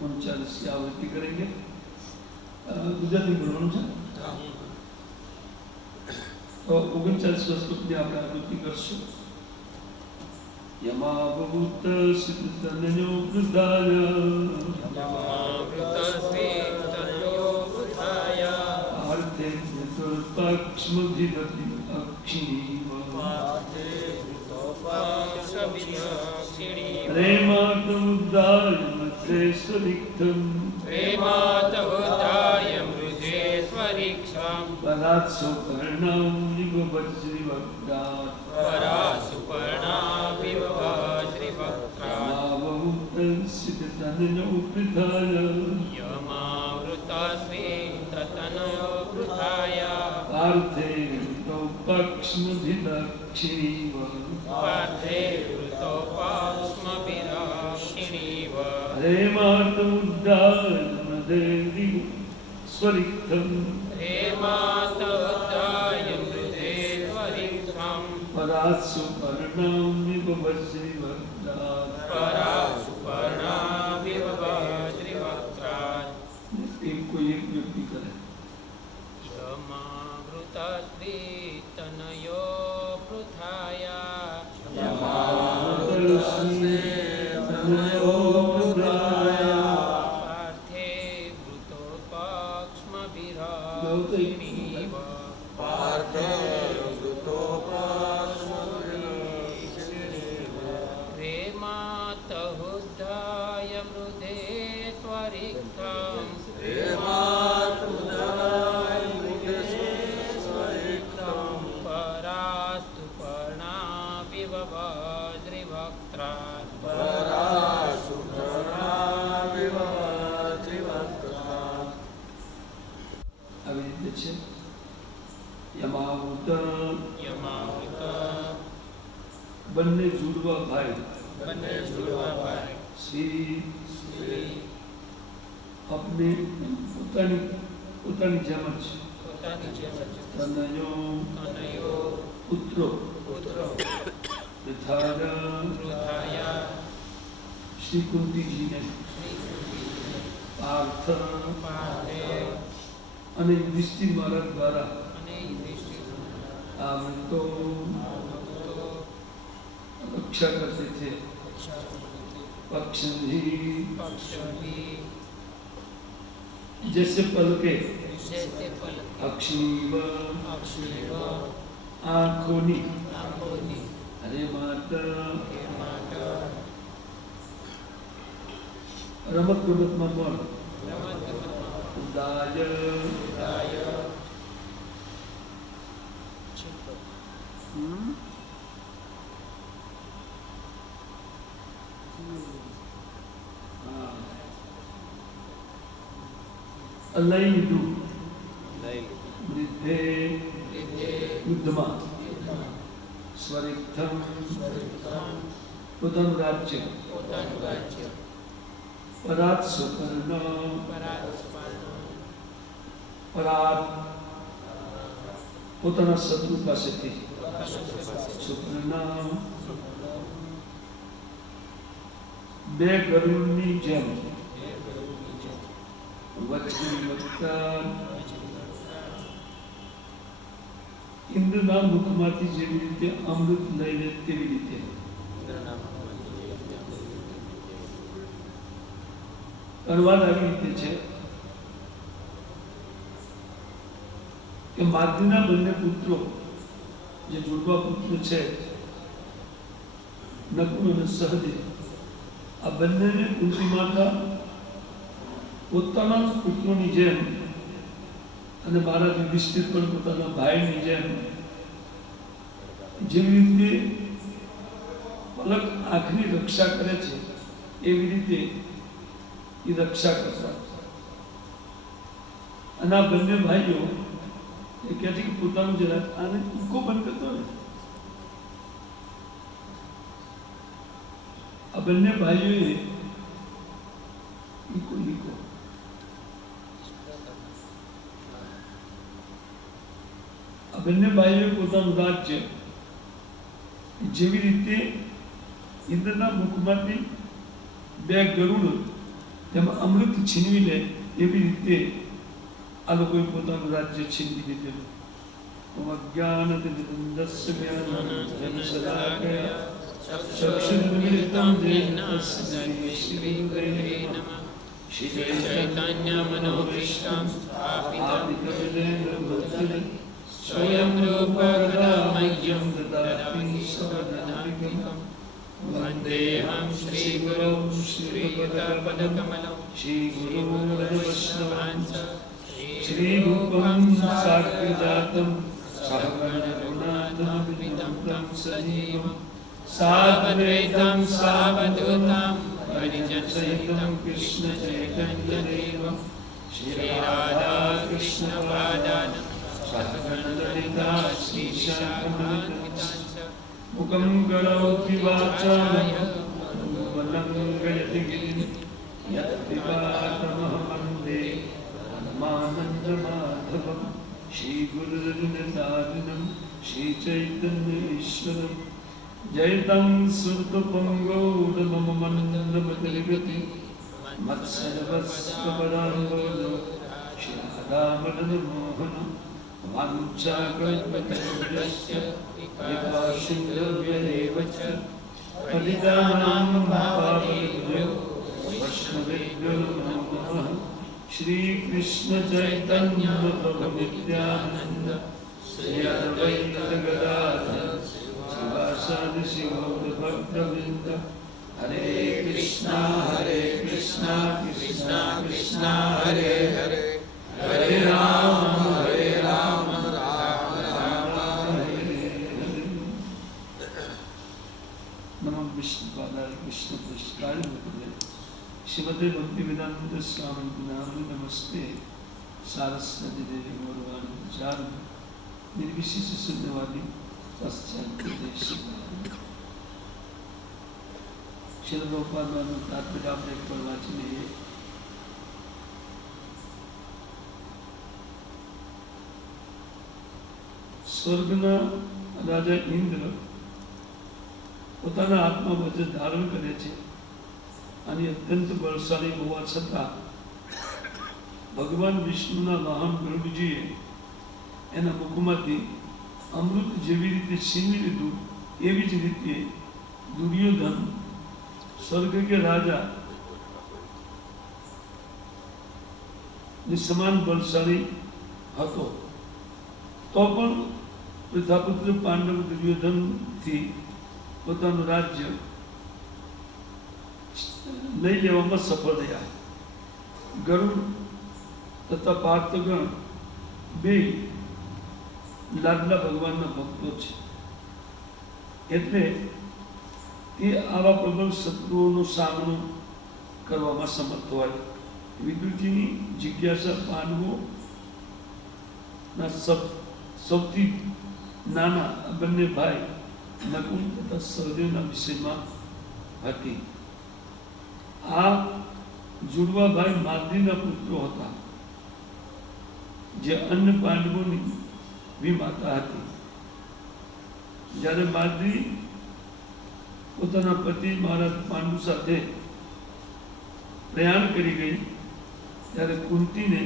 39 की आवृत्ति करेंगे। गुजराती बोलવાનું છે તો 39 વસ્તુની આપણે આવૃત્તિ કરશું। યમાભૂત સિદ્ધતનયો વૃદ્ધાય આર્તે ચતુર્પક્ષમધિદતિ અક્ષીવ પ્રેમાતમુદ્દાય મત્રેશ્વરિક્તમ પરાત્સો કર્ણામ વિવવજ્રીવક્રાત સિદ્ધતનયો વૃદ્ધાય આર્થે પક્ષમધિદક્ષીવ પ્રેમાતમુદ્દાય મત્રેશ્વરિક્તમ પરાત્સો કર્ણામ વિવવજ્રીવક્રાત એક કોઈ એક વ્યક્તિ કરે। આવી રીતે છે યમાવૃત બંને જુડવા ભાઈ શ્રી अपने પોતાની જેમ જ તનયો પુત્રો વૃથાય શ્રી કુંતીજીને પાર્થ અને યુધિષ્ઠિર મહારાજ દ્વારા आवृतो रक्षा करते थे। पक्षी जैसे पलके अक्षीव आँखोनी अरे माता रमत गमत में पण उदाय अलैलु वृद्धे युद्धमा स्वरिक्थम પોતાનું રાજ્ય પરાત સુપર્ણ પરાત પોતાના શત્રુ પાસેથી સુપર્ણ બે ગરુડની જેમ ઇન્દ્રના મુખમાંથી જેવી રીતે અમૃત લઈને તેવી રીતે અનુવાદ આવી રીતે છે કે માદ્રીના બંને પુત્રો જે જોડવા પુત્ર છે નકુલ અને સહદેવ આ બંનેને કુંતી માતા પોતાના પુત્રોની જેમ અને મારા યુધિષ્ઠિર પણ પોતાના ભાઈની જેમ જેવી રીતે પલક આંખની રક્ષા કરે છે એવી રીતે એ રક્ષા કરતા અને આ બંને ભાઈઓ એ કહે છે કે પોતાનું જરા આને ઈકો બંધ કરતો ને આ બંને ભાઈઓએ ઈકો બંને ભાઈઓએ પોતાનું રાજ્ય જેવી રીતે ઇન્દ્રના મુખમાંથી બે ગરુડ એમાં અમૃત છીનવી લે એવી રીતે આ લોકોએ પોતાનું રાજ્ય છીનવી લીધેલું. અજ્ઞાનતિમિરન્ધસ્ય જ્ઞાનાંજનશલાકયા ચક્ષુરુન્મિલિतं येन તસ્मै શ્રીગુરવે નમઃ. श्रीचैतन्यमनोभीष्टं स्थापितं स्वयं रूप कदा मह्यं ददाति स्वपदान्तिकं वन्देऽहं श्रीगुरौ श्रीयुतपदकमलं श्रीगुरुवैष्णवांश्च श्रीरूपं साग्रजातं सहगणरघुनाथमनुतं तं सजीवं साद्वैतं सावधूतं परिजनसहितं कृष्ण चैतन्यदेवं श्रीराधा कृष्णपादान् सहगणललिता श्रीशाखान्वितांश्च मुखं करोति वाचालं वलङ्घयति गिरिं यत्पिपातमहं वन्दे परमानन्दमाधवं श्रीगुरुर्निदानं श्रीचैतन्येश्वरं जयतं सुरतपङ्गौरमम मन्दमतिर्गति मत्सर्वस्वपदाम्बोजो श्रीराधामदनमोहन वाञ्छाकल्पतरुभ्यश्च कृपासिन्धुभ्येव च पतितानां पावनेभ्यो वैष्णवेभ्यो नमो नमः. श्रीकृष्णचैतन्य प्रभु नित्यानन्द श्री अद्वैत गदाधर शिवासादि शिवभक्तवृन्द. हरे कृष्णा कृष्णा कृष्णा हरे हरे हरे राम राम राम हरे हरे. नमो विष्णुपादाय कृष्णप्रेष्ठाय भगवते श्रीमते भक्तिवेदांत स्वामी नाम नमस्ते सारस्वती देवी गौरवाणी विचार निर्विशेष शून्यवादी पश्चात श्री प्रभुपाद तात्पर्य આપણે એક પર વાંચી લઈએ. સ્વર્ગના રાજા ઇન્દ્ર પોતાના હાથમાં વજ્ર ધારણ કરે છે અને અત્યંત બળશાળી હોવા છતાં ભગવાન વિષ્ણુના વાહન ગરુડજીએ એના મુખમાંથી અમૃત જેવી રીતે છીનવી લીધું એવી જ રીતે દુર્યોધન સ્વર્ગ કે રાજા ની સમાન બળશાળી હતો તો પણ પ્રજાપુત્ર પાંડવ દુર્યોધનથી પોતાનું રાજ્ય લઈ લેવામાં સફળ રહ્યા. ગરુડ તથા પાર્થગણ બે લાડલા ભગવાનના ભક્તો છે એટલે તે આવા પ્રબળ શત્રુઓનો સામનો કરવામાં સમર્થ હોય. વિદુરજીની જિજ્ઞાસા પાંડવોના સૌથી નાના બંને ભાઈ નકુલ તથા સહદેવના વિષયમાં હતી. આ જુડવા ભાઈ માદ્રીના પુત્રો હતા જે અન્ય પાંડવોની વિમાતા હતી. જ્યારે માદ્રી પોતાના પતિ મહારાજ પાંડુ સાથે પ્રયાણ કરી ગઈ ત્યારે કુંતીને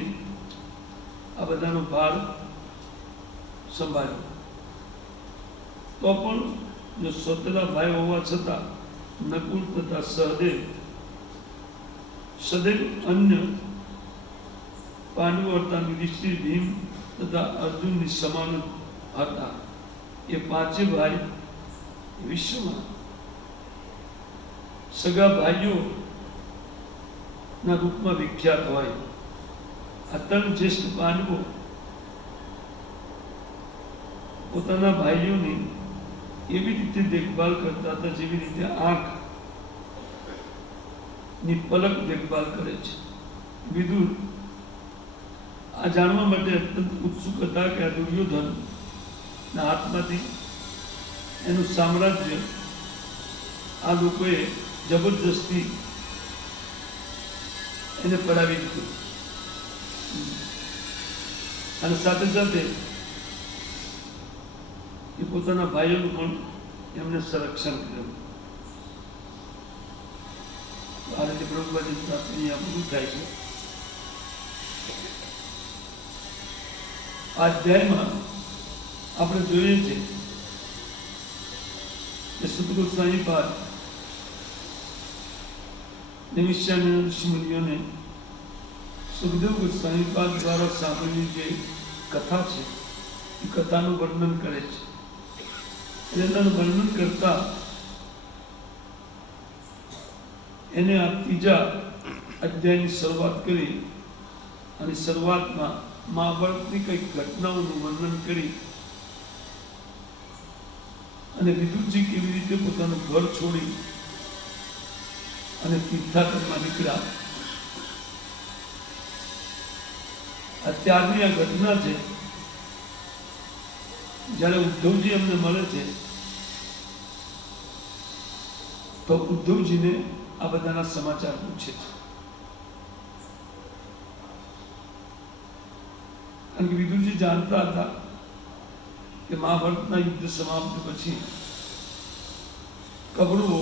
આ બધાનો ભાર સંભાળ્યો. તો પણ જો સતરા ભાઈ હોવા છતાં નકુલ તથા સદૈવ અન્ય પાંડવો હતા. યુધિષ્ઠિર, ભીમ તથા અર્જુનની સમાન હતા. એ પાંચે ભાઈ વિશ્વમાં સગા ભાઈઓ ના રૂપમાં વિખ્યાત હોય. આ ત્રણ જ્યેષ્ઠ પાંડવો પોતાના ભાઈઓની એવી રીતે દેખભાળ કરતા હતા જેવી રીતે આંખ ની પલક દેખભાળ કરે છે. વિદુર આ જાણવા માટે અત્યંત ઉત્સુક હતા કે આ દુર્યોધન ના હાથમાંથી એનું સામ્રાજ્ય આ લોકોએ જબરજસ્તી એને પડાવી દીધું અને સાથે સાથે એ પોતાના ભાઈઓનું પણ એમને સંરક્ષણ કર્યું. આ રીતે પ્રભુપાદની વાત અહીંયા પૂરું થાય છે. આ અધ્યાયમાં આપણે જોઈએ છે કે સદગુરુ સ્વામી પાદ નિમિષાની ઋષિમુનિઓને સુખદેવ ગોસ્વામી પાદ દ્વારા સાંભળેલી જે કથા છે એ કથાનું વર્ણન કરે છે. એનું વર્ણન કરતા એને આ ત્રીજા અધ્યાયની શરૂઆત કરી અને શરૂઆતમાં મહાભારતની કંઈક ઘટનાઓનું વર્ણન કરી અને વિદુરજી કેવી રીતે પોતાનું ઘર છોડી અને તીર્થાટનમાં નીકળ્યા. અત્યારની આ ઘટના છે જ્યારે ઉદ્ધવજી એમને મળે છે તો ઉદ્ધવજીને આ બધાના સમાચાર પૂછે છે. કારણ કે વિદુરજી જાણતા હતા કે મહાભારતના યુદ્ધ સમાપ્ત પછી કૌરવોનો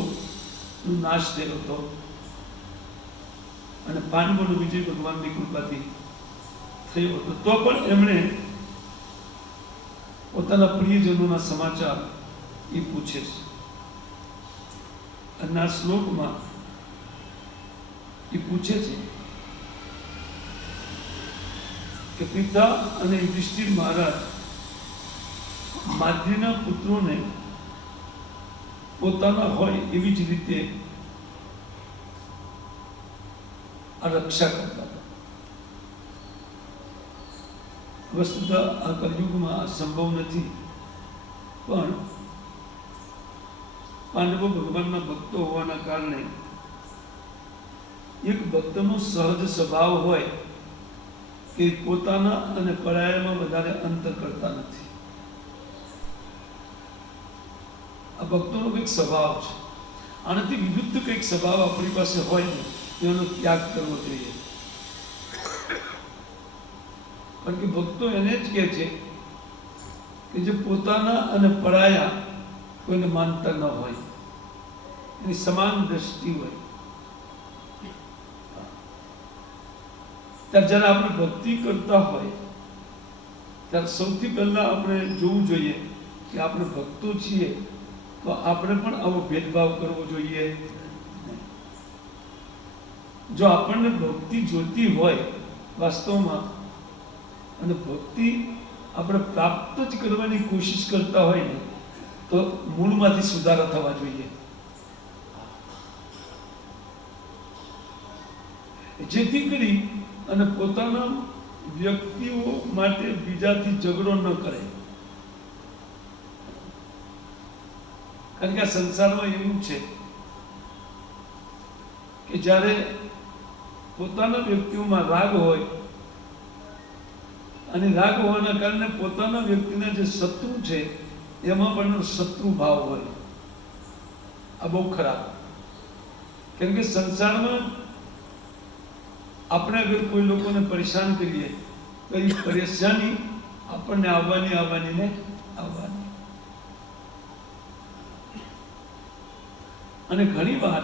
નાશ થયો હતો અને પાંડવોનો વિજય ભગવાનની કૃપાથી થયો હતો. તો પણ એમણે પોતાના પ્રિયજનોના સમાચાર એ પૂછે છે. અને આ શ્લોકમાં એ પૂછે છે કે પિતા અને યુધિષ્ઠિર મહારાજ માદ્રીના પુત્રોને પોતાના હોય એવી જ રીતે આ રક્ષા કરતા હતા. વસ્તુતઃ આ કલયુગમાં આ સંભવ નથી, પણ પાંડવો ભગવાનના ભક્તો હોવાના કારણે એક ભક્તનો સહજ સ્વભાવ હોય કે પોતાના અને પરાયામાં વધારે અંતર કરતા નથી. આ ભક્તોનો કંઈક સ્વભાવ છે. આનાથી વિરુદ્ધ કંઈક સ્વભાવ આપણી પાસે હોય ને એનો ત્યાગ કરવો જોઈએ. કારણ કે ભક્તો એને જ કહે છે કે જે પોતાના અને પરાયા કોઈને માનતા ન હોય, એની સમાન દ્રષ્ટિ હોય. ત્યારે જ્યારે આપણે ભક્તિ કરતા હોય ત્યારે સૌથી પહેલા આપણે જોવું જોઈએ કે આપણે ભક્તો છીએ તો આપણે પણ આવો ભેદભાવ કરવો જોઈએ. જો આપણને ભક્તિ જોતી હોય વાસ્તવમાં અને ભક્તિ આપણે પ્રાપ્ત જ કરવાની કોશિશ કરતા હોય ને તો મૂળમાંથી સુધારા થવા જોઈએ. જેથી કરી અને પોતાના વ્યક્તિઓ માટે બીજાથી ઝઘડો ન કરે. કારણ કે આ સંસારમાં એવું છે કે જ્યારે પોતાના વ્યક્તિઓમાં રાગ હોય અને રાગ હોવાના કારણે પોતાના વ્યક્તિના જે શત્રુ છે એમાં પણ શત્રુ ભાવ હોય. આ બહુ ખરાબ. કેમ કે સંસારમાં આપણે અગર કોઈ લોકોને પરેશાન કરીએ તો એ પરેશાની આપણને આવવાની ને આવવાની. અને ઘણી વાર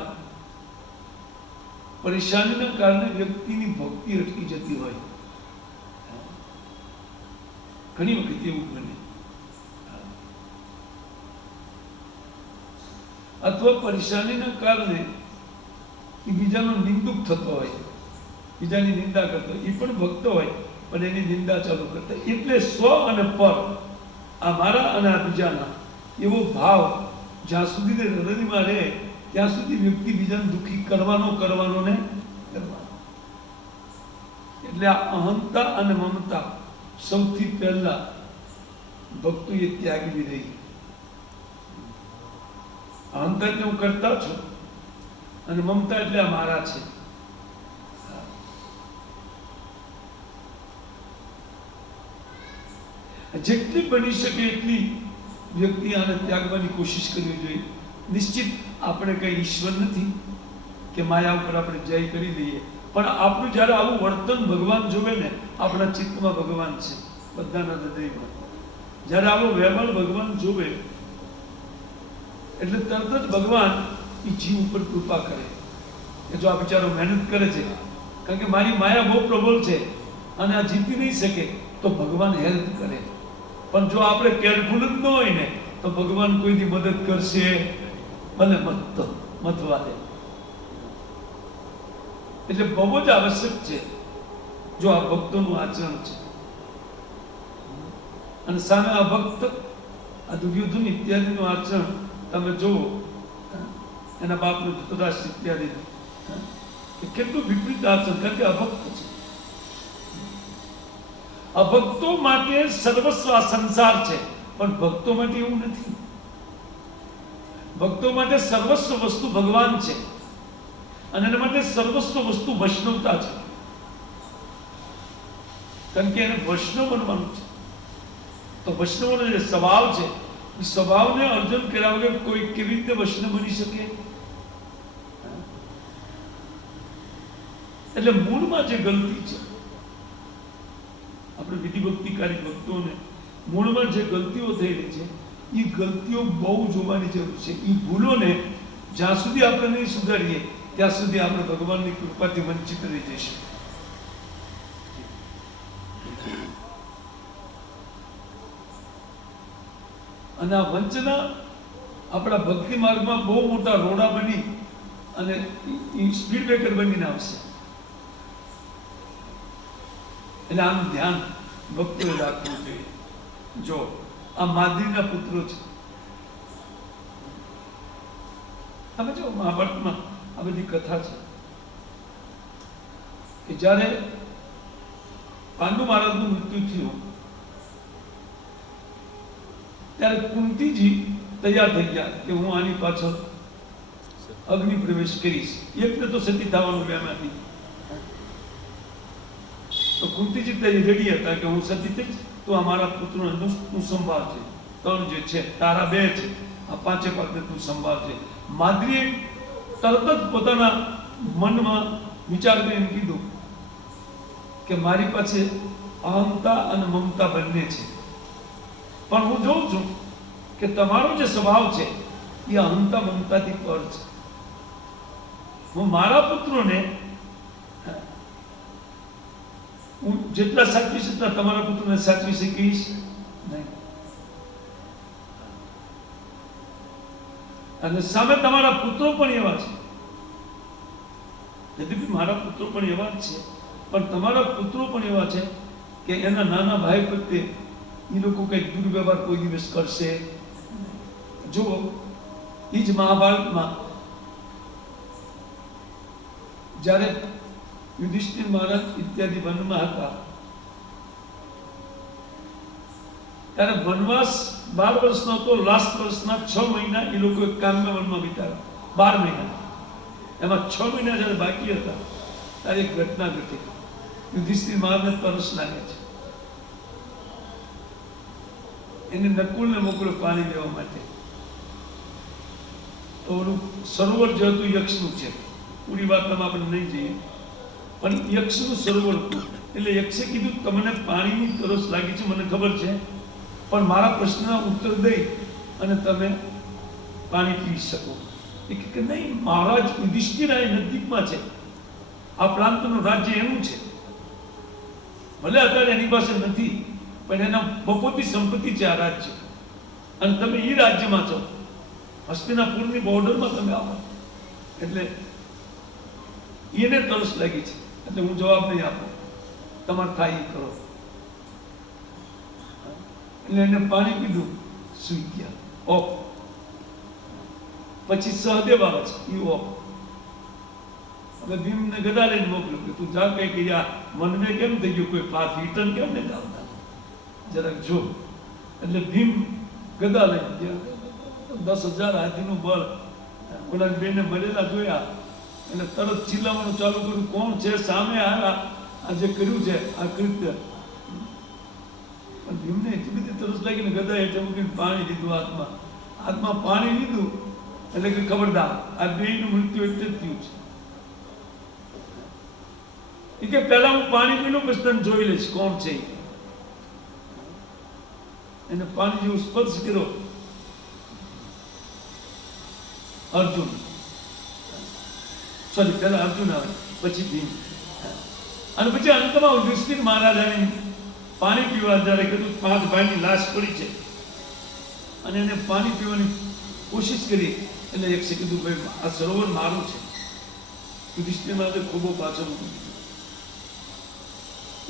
પરેશાનીના કારણે વ્યક્તિની ભક્તિ અટકી જતી હોય. ઘણી વખત એવું બને. અથવા પરેશાનીના કારણે એ બીજાનો નિંદુક થતો હોય, બીજાની નિંદા કરતો હોય. એ પણ ભક્ત હોય પણ એની નિંદા ચાલુ કરતા. એટલે સ્વ અને પર, આ મારા અને આ બીજાના એવો ભાવ જ્યાં સુધી હૃદયમાં રહે ત્યાં સુધી વ્યક્તિ બીજાને દુઃખી કરવાનો ને કરવાનો. એટલે આ અહંતા અને મમતા સૌથી પહેલા ભક્તોએ ત્યાગવી રહી. અહંતા એટલે હું કરતા છું અને મમતા એટલે આ મારા છે. જેટલી બની શકે એટલી વ્યક્તિ આને ત્યાગવાની કોશિશ કરવી જોઈએ. નિશ્ચિત આપણે કઈ ઈશ્વર નથી કે માયા ઉપર આપણે જય કરી દઈએ, પણ આપણું જ્યારે આવું વર્તન ભગવાન જોવે ને, આપણા ચિત્તમાં ભગવાન છે બધાના હૃદયમાં, જ્યારે આવો વ્યવહાર ભગવાન જોવે એટલે તરત જ ભગવાન એ જીવ ઉપર કૃપા કરે. કે જો આ બિચારો મહેનત કરે છે, કારણ કે મારી માયા બહુ પ્રબળ છે અને આ જીતી નહીં શકે, તો ભગવાન હેલ્પ કરે. પણ જો આપણે કેરફુલ જ ન હોય ને, તો ભગવાન કોઈની મદદ કરશે ભલે મતવા દે. એટલે બહુ જ આવશ્યક છે જો આ ભક્તોનું આચરણ છે. અને સામે આ ભક્ત આ દુર્યોધન ઇત્યાદિનું આચરણ તમે જુઓ, એના બાપનું ધૃતરાષ્ટ્ર ઇત્યાદિ કે કેટલું વિપરીત આચરણ, કારણ કે અભક્ત છે. અભક્તો માટે સર્વસ્વ આ સંસાર છે, પણ ભક્તો માટે એવું નથી. ભક્તો માટે સર્વસ્વ વસ્તુ ભગવાન છે, અને એના માટે સર્વસ્વ વસ્તુ વૈષ્ણવતા છે, કારણ કે એને વૈષ્ણવ બનવાનું છે. તો વૈષ્ણવનો જે સ્વભાવ છે, એ સ્વભાવને અર્જુન કર્યા વગર કોઈ કેવી રીતે વૈષ્ણવ બની શકે? એટલે મૂળમાં જે ગલતી છે, આપણે વિધિ ભક્તિકારી ભક્તોને મૂળમાં જે ગલતીઓ થઈ રહી છે, એ ગલતીઓ બહુ જોવાની જરૂર છે. એ ભૂલોને જ્યાં સુધી આપણે નહીં સુધારીએ, ત્યાં સુધી આપણે ભગવાનની કૃપાથી વંચિત રહી જઈશું. અને આ વંચના આપણા ભક્તિ માર્ગમાં બહુ મોટા રોડા બની અને સ્પીડ બ્રેકર બનીને આવશે. એટલે આનું ધ્યાન ભક્તોએ રાખવું જોઈએ. જો આ માદ્રીના પુત્રો છે, તમે જો મહાભારતમાં આ બધી કથા છે કે જ્યારે પાંડુ મહારાજનું મૃત્યુ થયું, ત્યારે કુંતીજી તૈયાર થઈ ગયા કે હું આની પાછળ અગ્નિ પ્રવેશ કરીશ. એકને તો સતી થવાનું બેમ હતી, તો કુંતીજી રેડી હતા કે હું સતી થઈશ તો અમારા પુત્રને તું સંભાળજે. 3 જે છે, તારા 2 છે, આ 5 પાકને તું સંભાળજે. માદ્રીએ તરત જ પોતાના મનમાં વિચાર કરીને કીધું કે મારી પાસે અહંતા અને મમતા બંને છે, પણ હું જોઉં છું કે તમારો જે સ્વભાવ છે એ અહંતા મમતાથી પર છે. હું મારા પુત્રોને હું જેટલા સાચવીશ એટલા તમારા પુત્રોને સાચવી શકીશ નહીં. અને સામે તમારા પુત્રો પણ એવા છે, यद्यपि મારા પુત્રો પણ એવા જ છે, પણ તમારા પુત્રો પણ એવા છે કે એના નાના ભાઈ પ્રત્યે એ લોકો કંઈક દુર્વ્યવહાર કોઈ દિવસ કરશે. જો એ જ મહાભારતમાં જ્યારે યુધિષ્ઠિર મહારાજ ઇત્યાદિ વનમાં હતા, ત્યારે વનવાસ 12 વર્ષનો હતો. લાસ્ટ વર્ષના 6 મહિના એ લોકો કામ્ય વનમાં વિતાવ્યા. 12 મહિના, એમાં 6 મહિના જ્યારે બાકી હતા ત્યારે એક ઘટના ઘટી. યુધિષ્ઠિર મહારાજને તરસ લાગે છે, એને નકુલને મોકલ્યો પાણી લેવા માટે. તો ઓલું સરોવર જે હતું યક્ષનું છે, પૂરી વાતમાં આપણે નહીં જઈએ, પણ યક્ષનું સરોવર હતું. એટલે યક્ષે કીધું તમને પાણીની તરસ લાગી છે, મને ખબર છે, પણ મારા પ્રશ્નના ઉત્તર દઈ અને તમે પાણી પી શકો. એ કે નહીં, મહારાજ યુધિષ્ઠિર નજીકમાં છે, આ પ્રાંતનું રાજ્ય એનું છે, ભલે અત્યારે એની પાસે નથી, પણ એના બપોતી સંપત્તિ છે આ રાજ્ય, અને તમે એ રાજ્યમાં છો, હસ્તિનાપુરની બોર્ડરમાં તમે આવો. એટલે એને તરસ લાગી છે, એટલે હું જવાબ નહીં આપું, તમારે થાય એ કરો. એટલે એને પાણી પીધું, સૂઈ ગયા, ઓફ. પછી સહદેવ આવે છે, એ ઓફ. હવે ભીમને ગદા લઈને મોકલ્યું કે તું જા, કઈ કે આ મનને કેમ થઈ ગયું, કોઈ પાથ રિટર્ન કેમ નહીં આવતા, જરાક જો. એટલે ભીમ ગદા લઈને ગયા. 10,000 હાથીનું બળ ઓલા બેને મરેલા જોયા એટલે તરત ચિલ્લાવાનું ચાલુ કર્યું, કોણ છે સામે આ જે કર્યું છે આ કૃત્ય. પણ ભીમને એટલી બધી તરસ લાગીને ગદા હેઠે મૂકીને પાણી લીધું હાથમાં પાણી લીધું એટલે કે ખબરદાર આ બેયનું મૃત્યુ એટલે જ થયું છે. એ કે પહેલા હું પાણી પી લઉં પછી તને જોઈ લઈશ કોણ છે. એને પાણી જેવું સ્પર્શ કર્યો અર્જુન, સોરી પહેલા અર્જુન આવે પછી ભીમ. અને પછી અંતમાં યુધિષ્ઠિર મહારાજાને પાણી પીવા જ્યારે કીધું 5 ભાઈની લાશ પડી છે અને એને પાણી પીવાની કોશિશ કરી એટલે એક કીધું ભાઈ આ સરોવર મારું છે. યુધિષ્ઠિર મહારાજે ખૂબ પાછો મૂકી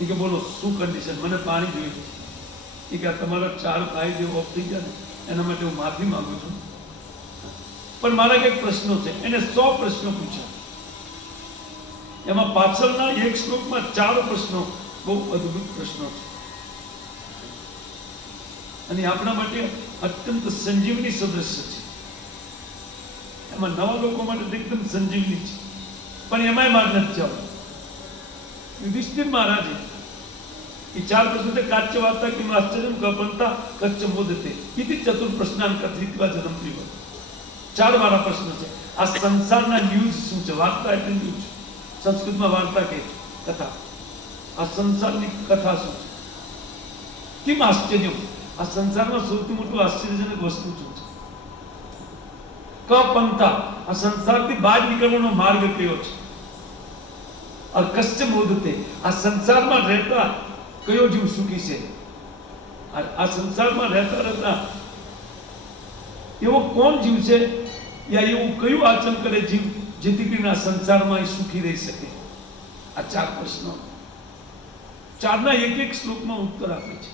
એ કે બોલો શું કન્ડિશન, મને પાણી જોઈએ છે. એ કે તમારા 4 ભાઈ જે ઓફ થઈ ગયા ને એના માટે હું માફી માંગુ છું, પણ મારા કંઈક પ્રશ્નો છે. એને 100 પ્રશ્નો પૂછ્યા. એમાં પાછળના એક શ્લોકમાં 4 પ્રશ્નો બહુ અદ્ભુત પ્રશ્નો છે અને આપણા માટે અત્યંત સંજીવની સદૃશ્ય છે. એમાં નવા લોકો માટે એકદમ સંજીવની છે, પણ એમાંય માર નથી જવું. યુધિષ્ઠિર મહારાજે એ 4 પ્રશ્નો કાચ્ય વાર્તા કે આશ્ચર્યમ કલ્પનતા કચ્ચ મોદતે ઇતિ ચતુર પ્રશ્નાન કથિત્વા જન્મ પીવો. 4 વાળા પ્રશ્નો છે. આ સંસારના ન્યૂઝ શું છે? વાર્તા એટલે ન્યૂઝ. સંસ્કૃતમાં વાર્તા કે કથા. આ સંસારની કથા શું છે? કેમ આશ્ચર્ય? આ સંસારમાં સૌથી મોટું આશ્ચર્યજનક વસ્તુ શું છે? કપંતા, આ સંસારથી બહાર નીકળવાનો માર્ગ કયો છે? કશ્ચ મોદતે, આ સંસારમાં રહેતા કયો જીવ સુખી છે? આ સંસારમાં રહેતા એવો કોણ જીવ છે યા એવું કયું આચરણ કરે જીવ જેથી કરીને આ સંસારમાં એ સુખી રહી શકે? આ 4 પ્રશ્નો, 4ના એક શ્લોકમાં ઉત્તર આપે છે,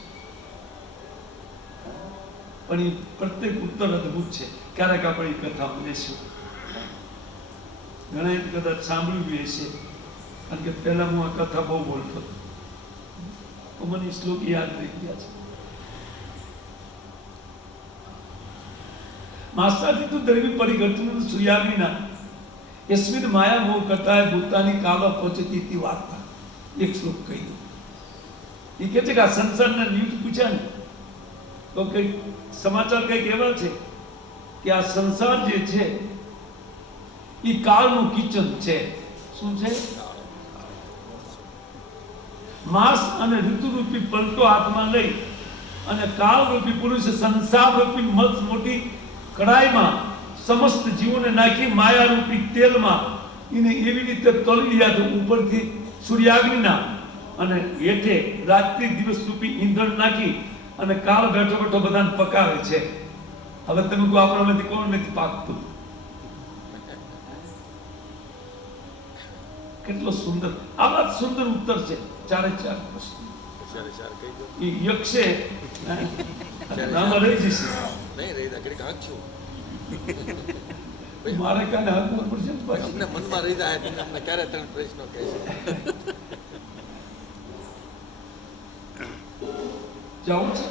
પણ એ પ્રત્યેક ઉત્તર અદ્ભુત છે. ક્યારેક આપણે એ કથા બનીશું. ઘણા કદાચ સાંભળ્યું હશે, કારણ કે પહેલા હું આ કથા બહુ બોલતો હતો, તો મને શ્લોક યાદ રહી ગયા છે. માસ્ટરથી તું દૈવી પરિઘટનું સૂર્યાગ્નિના યસ્મિન માયા મોહ કરતા ભૂતાની કાળ પહોંચતી હતી વાર્તા. એક શ્લોક કહી દઉં. એ કહે છે કે આ સંસારના ન્યૂઝ પૂછ્યા ને તો કઈ સમાચાર કઈક એવા છે કે આ સંસાર જે છે એ કાળનું કિચન છે. શું છે? માસ અને ઋતુરૂપી પલટો હાથમાં લઈ અને કાળરૂપી પુરુષે સંસારરૂપી મત મોટી કડાઈમાં સમસ્ત જીવોને નાખી માયારૂપી તેલમાં એને એવી રીતે તળી લીધા તો ઉપરથી સૂર્યાગ્નિના અને હેઠે રાત્રિ દિવસ રૂપી ઈંધણ નાખી અને કાળ બેઠો બેઠો બધાને પકાવે છે. હવે તમે કહો આપણામાંથી કોણ નથી પાકતું? કેટલો સુંદર, આવા સુંદર ઉત્તર છે. 4 પ્રશ્નો. યક્ષે નામ રહી જશે. મારે કાને હાથમાં પડશે ને મનમાં રહી જાય તમને ક્યારે 3 પ્રશ્નો કહે છે. જાઉં છે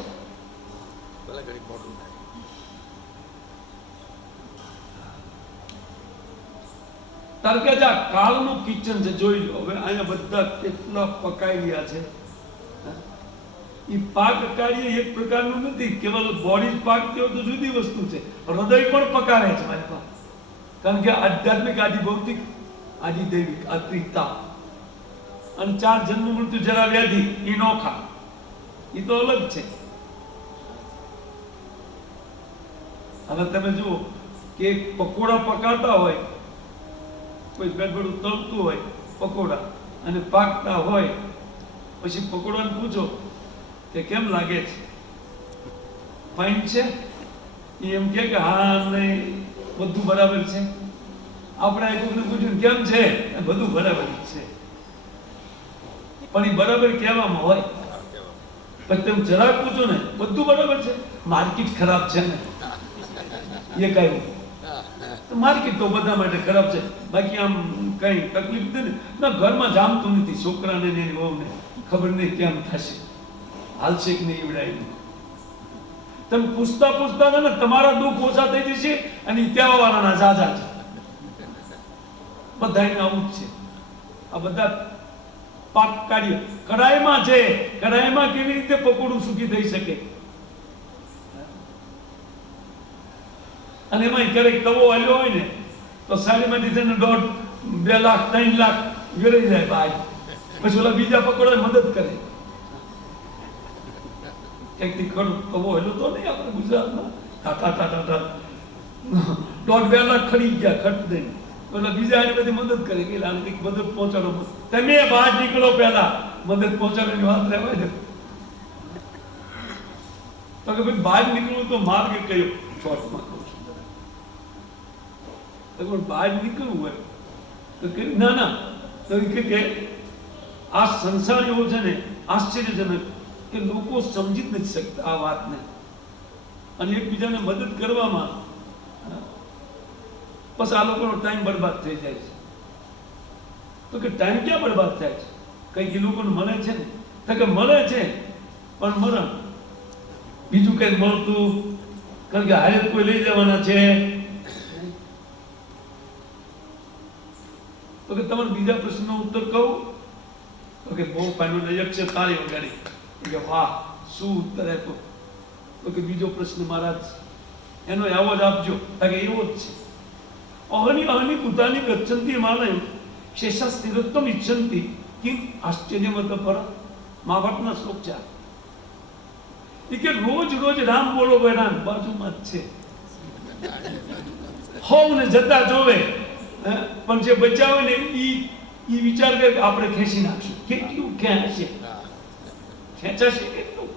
ભલે ઘડી મોટું થાય. તારે કે આ કાળનું કિચન છે, જોઈ લો. હવે અહીંયા બધા કેટલા પકાઈ રહ્યા છે. એ પાક કાર્ય એક પ્રકારનું નથી, કેવલ બોડી પાકતી હોય તો જુદી વસ્તુ છે. હૃદય પણ પકાવે છે મારી પાસે, કારણ કે આધ્યાત્મિક, આદિ ભૌતિક, આદિ દૈવિક, આ ત્રિતા અને 4 જન્મ મૃત્યુ જરા વ્યાધિ એ નોખા, એ તો અલગ છે. હવે તમે જુઓ કે પકોડા પકાતા હોય, કોઈ ગડબડું તળતું હોય પકોડા અને પાકતા હોય, પછી પકોડાને પૂછો કે કેમ લાગે છે, ફાઇન છે? એમ કે હા નહીં બધું બરાબર છે. આપણે કોઈને પૂછ્યું કેમ છે, બધું બરાબર છે, પણ એ બરાબર કહેવામાં હોય. પણ તમે જરાક પૂછો ને બધું બરાબર છે, માર્કેટ ખરાબ છે ને એ કયું માર્કેટ તો બધા માટે ખરાબ છે, બાકી આમ કઈ તકલીફ નથી ને. ના, ઘરમાં જામતું નથી, છોકરાને ને એની વહુને ખબર નહીં કેમ થશે, હાલશે કે નહીં એવડાય. તમે પૂછતા પૂછતા ને તમારા દુઃખ ઓછા થઈ જશે અને ત્યાં વાળાના જાજા છે. બધાને આવું જ છે. આ બધા પાક કાર્ય કડાઈમાં છે. કડાઈમાં કેવી રીતે પકોડું સુકી થઈ શકે? અને એમાં ક્યારેક તવો હાલ્યો હોય ને તો સાડીમાંથી થઈને 1.5, 2 લાખ 3 લાખ વેરાઈ જાય ભાઈ. પછી ઓલા બીજા પકોડા મદદ કરે. ક્યાંકથી ખરું તવો હાલ્યો તો નહીં આપણે ગુજરાતમાં, ટાટા 1.5-2 લાખ ખરી ગયા ખર્ચ દઈને. એટલે બીજા એને બધી મદદ કરે કે આને કંઈક મદદ પહોંચાડો, તમે બહાર નીકળો પહેલા મદદ પહોંચાડવાની વાત રહેવા દે. તો કે ભાઈ બહાર નીકળવું તો માર્ગ કયો શોર્ટમાં કહું છું. તો પણ બહાર નીકળવું હોય તો કે ના તો કે આ સંસાર એવો છે ને આશ્ચર્યજનક કે લોકો સમજી જ નથી શકતા આ વાતને, અને એકબીજાને મદદ કરવામાં બસ આ લોકોનો ટાઈમ બરબાદ થઈ જાય છે. તો કે ટાઈમ ક્યાં બરબાદ થાય છે? કંઈક એ લોકોને મળે છે ને? તો કે મળે છે પણ મરણ, બીજું કંઈ મળતું, કારણ કે હારે કોઈ લઈ જવાના છે. તો કે તમારે બીજા પ્રશ્નનો ઉત્તર કહું? તો કે બહુ ફાઇનલ છે, તાળી વગાડી કે વાહ શું ઉત્તર આપ્યો. તો કે બીજો પ્રશ્ન મહારાજ એનો આવો જ આપજો. કારણ કે એવો જ છે. અહની અહની ભૂતાની ગચ્છન્તિ હિમાલયમ શેષા સ્થિરત્વમ ઇચ્છન્તિ કિમ આશ્ચર્યમત પર. મહાભારતના શ્લોક છે. એ કે રોજ રોજ રામ બોલો ભાઈ રામ બાજુમાં જ છે, હોવ ને જતા જોવે, પણ જે બચાવે ને એ વિચાર કરે કે આપણે ખેંચી નાખશું. કેટલું ખેંચશે, ખેંચાશે કેટલું?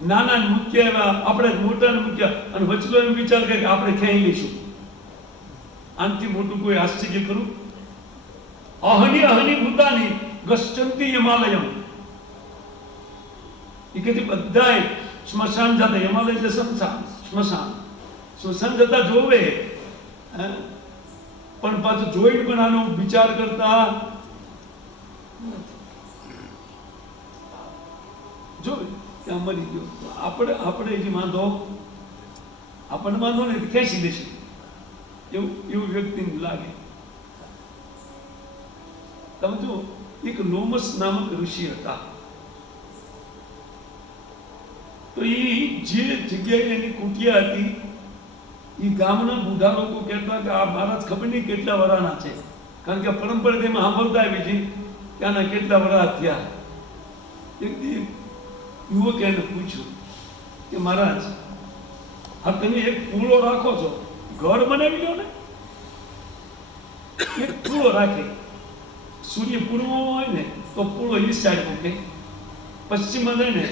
નાના મૂક્યા એવા આપણે મોટાને મૂક્યા અને વચલો એમ વિચાર કરે કે આપણે ખેંચી લઈશું. આનાથી મોટું કોઈ આશ્ચર્ય કરું? અહની અહની ભૂતાની ગચ્છન્તિ હિમાલયમ. એ કે બધાય સ્મશાન જતા, હિમાલય એટલે સ્મશાન જતા જોવે, પણ પાછું જોઈને પણ આનો વિચાર કરતા જોવે ત્યાં મરી ગયો. આપણે જે વાંધો આપણને વાંધો ને ખેંચી દેશે એવું વ્યક્તિને લાગે. તમે જો એક લોમસ નામક ઋષિ હતા. તો એ જે જગ્યાએ એની કુટિયા હતી એ ગામના બુઢા લોકો કહેતા કે આ મહારાજ ખબર નહીં કેટલા વરાના છે, કારણ કે પરંપરા તેમાં સાંભળતા આવી છે કે આના કેટલા વરા થયા. એક યુવકે એને પૂછ્યું કે મહારાજ હા તમે એક પૂળો રાખો છો, ઘર બનાવી લો ને. એક પૂળો રાખે, સૂર્ય પૂર્વમાં હોય ને તો પૂળો ઈ સાઈડ મૂકે, પશ્ચિમમાં જાય ને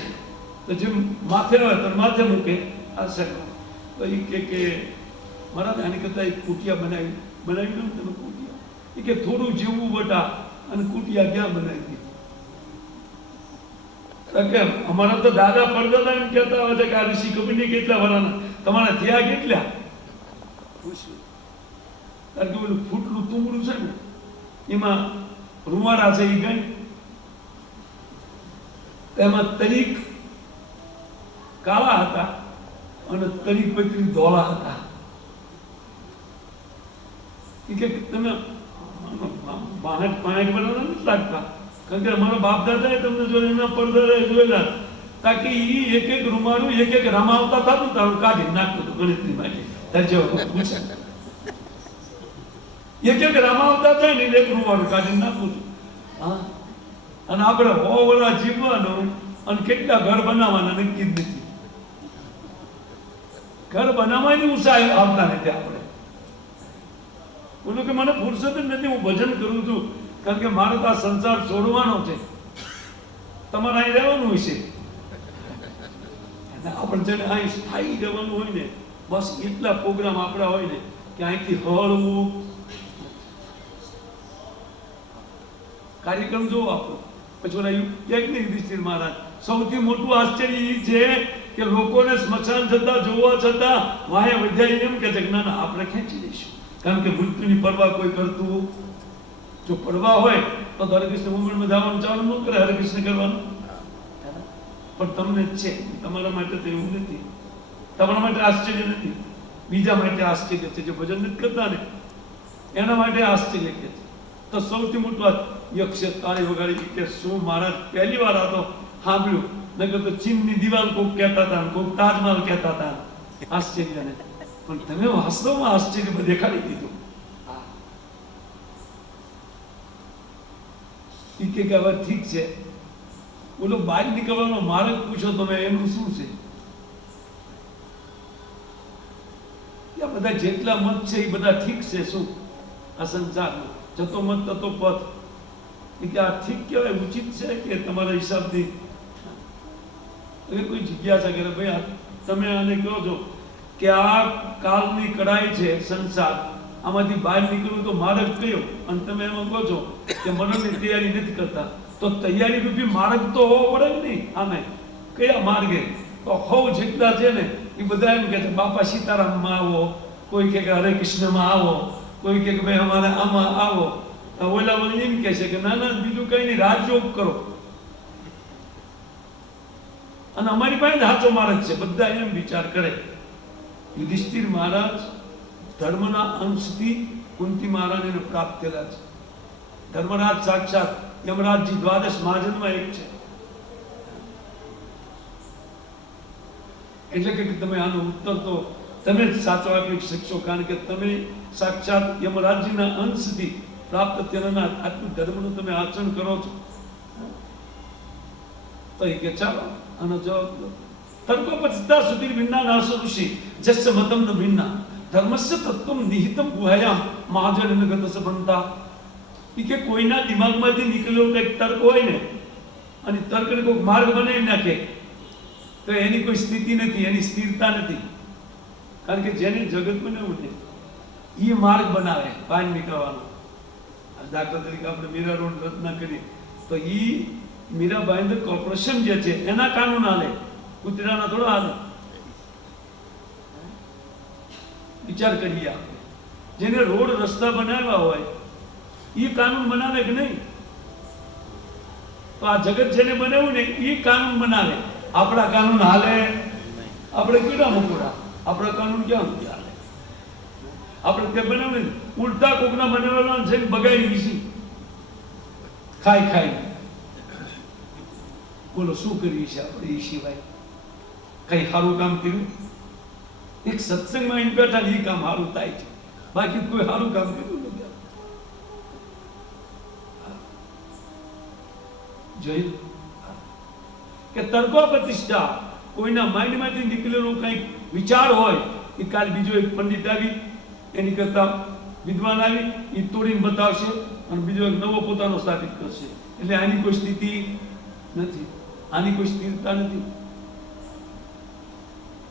તો જેમ માથે હોય તો માથે મૂકે આ સાઈડ. તો એ કે મહારાજ આની કરતા એક કુટિયા બનાવી લો ને તમે કુટિયા. એ કે થોડું જેવું બટા અને કુટિયા ક્યાં બનાવી કે અમારા તો દાદા પરદાદા એમ કહેતા હોય છે કે આ ઋષિ ખબર નહીં કેટલા વરાના, તમારા થયા કેટલા? કારણ કે પેલું ફૂટલું તુંબડું છે ને એમાં રૂવાડા છે એ ગણ, એમાં તરીક કાળા હતા અને તરીક પત્રી ધોળા હતા. એ કે તમે બાહટ બનાવવા નથી લાગતા, કારણ કે અમારા બાપ દાદાએ તમને જો એના પડદા જોયેલા, તાકી એ એક એક રૂમાડું એક એક રમાવતા થતું તારું કાઢી નાખતું હતું ગણતરી માટે. એક એક રમાવતા થાય ને એક રૂમાડું કાઢી નાખું છું. હા, અને આપણે હો વડા જીવવાનું અને કેટલા ઘર બનાવવાના નક્કી જ નથી. ઘર બનાવવાની ઉત્સાહ આવતા નથી આપણે. બોલું કે મને ફુરસત જ નથી, હું ભજન કરું છું, કારણ કે મારે તો આ સંસાર છોડવાનો છે, તમારે અહીં રહેવાનું હશે. આપણે જેને અહીં સ્થાયી રહેવાનું હોય ને, બસ એટલા પ્રોગ્રામ આપણા હોય ને કે અહીંથી હળવું કાર્યક્રમ જોવો આપણો. પછી ઓલા ક્યાંક નહીં યુધિષ્ઠિર મહારાજ સૌથી મોટું આશ્ચર્ય એ છે કે લોકોને સ્મશાન જતા જોવા છતાં વાહે વધ્યા એમ કે છે ના આપણે ખેંચી લઈશું, કારણ કે મૃત્યુની પરવા કોઈ કરતું. જો પરવા હોય તો હરેકૃષ્ણ મંદિરમાં જવાનું ચાલુ ન કરે, હરેકૃષ્ણ કરવાનું. પણ તમને જ છે, તમારા માટે તો એવું નથી, તમારા માટે આશ્ચર્ય નથી, બીજા માટે આશ્ચર્ય છે. જે ભજન નથી કરતા ને એના માટે આશ્ચર્ય કે છે. તો સૌથી મોટું આ યક્ષે તાળી વગાડી કે શું મહારાજ પહેલી વાર આ તો સાંભળ્યું, નકર તો ચીનની દિવાલ કોક કહેતા હતા, કોક તાજમહલ કહેતા હતા આશ્ચર્યને, પણ તમે વાસ્તવમાં આશ્ચર્ય દેખાડી દીધું. કે હવે ઠીક છે, બોલો બહાર નીકળવાનો માર્ગ પૂછો તમે, એનું શું છે? બધા જેટલા મત છે એ બધા ઠીક છે. શું આ સંસારમાં જતો મત તતો પથ, એ કે આ ઠીક કહેવાય, ઉચિત છે કે તમારા હિસાબથી? હવે કોઈ જિજ્ઞાસા કરે, ભાઈ આ તમે આને કહો છો કે આ કાળની કડાઈ છે સંસાર, આમાંથી બહાર નીકળવું તો માર્ગ કયો? અને તમે એમાં કહો છો કે મરણની તૈયારી નથી કરતા, તો તૈયારી રૂપી માર્ગ તો હોવો પડે ને નહીં. આમે કયા માર્ગે? તો હોવ જેટલા છે ને એ બધા એમ કે છે બાપા સીતારામમાં આવો, કોઈ કહે કે હરે કૃષ્ણમાં આવો, કોઈ કહે કે ભાઈ અમારે આમાં આવો. ઓલા મને એમ કહે છે કે ના ના બીજું કંઈ નહીં, રાજયોગ કરો. અને અમારી પાસે સાચો માર્ગ છે, બધા એમ વિચાર કરે. યુધિષ્ઠિર મહારાજ ધર્મના અંશથી કુંતી મહારાણીને પ્રાપ્ત થયેલા છે. ધર્મરાજ સાક્ષાત યમરાજજી દ્વાદશ મહાજનમાં એક છે. એટલે કે તમે આનો ઉત્તર તો તમે જ સાચો આપી શકશો, કારણ કે તમે સાક્ષાત યમરાજજીના અંશથી પ્રાપ્ત થયેલા આટલું ધર્મનું તમે આચરણ કરો છો. તો એ કે ચાલો આનો જવાબ દો. તર્કોપસ્થિતા સુધી ભિન્ના નાસો ઋષિ જસ્ય મતમ ન ભિન્ના ધર્મસ્ય તત્વમ નિહિતમ ગુહાયામ મહાજન ગત સંબંધતા. એ કે કોઈના દિમાગમાંથી નીકળેલો કંઈક તર્ક હોય ને, અને તર્કને કોઈ માર્ગ બનાવી નાખે તો એની કોઈ સ્થિતિ નથી, એની સ્થિરતા નથી. કારણ કે જેને જગત બનાવવું ને એ માર્ગ બનાવે બહાર નીકળવાનો. દાખલા તરીકે આપણે મીરા રોડ રચના કરીએ તો એ મીરા ભાઈન્દર કોર્પોરેશન જે છે એના કાનૂન હાલે, કુતરાના થોડા હાલે. વિચાર કરીએ આપણે, જેને રોડ રસ્તા બનાવ્યા હોય એ કાનૂન બનાવે કે નહીં? તો આ જગત જેને બનાવ્યું ને એ કાનૂન બનાવે. આપણા કાનૂન હાલે? આપણે કેડા મૂકડા, આપણા કાનૂન ક્યાં હાલે? આપણે તે બનાવ્યું ઉલટા કોકના બનાવેલા છે બગાડી દીધી ખાઈ ખાઈ. બોલો શું કરીએ છીએ આપણે એ સિવાય? કઈ સારું કામ કર્યું? એક સત્સંગમાં એમ બેઠા એ કામ સારું થાય છે, બાકી કોઈ સારું કામ કર્યું નથી. જોયું કે તર્કો પ્રતિષ્ઠા, કોઈના માઇન્ડમાંથી નીકળેલો કંઈક વિચાર હોય એ કાલ બીજો એક પંડિત આવી, એની કરતા વિદ્વાન આવી, એ તોડીને બતાવશે અને બીજો એક નવો પોતાનો સ્થાપિત કરશે. એટલે આની કોઈ સ્થિતિ નથી, આની કોઈ સ્થિરતા નથી.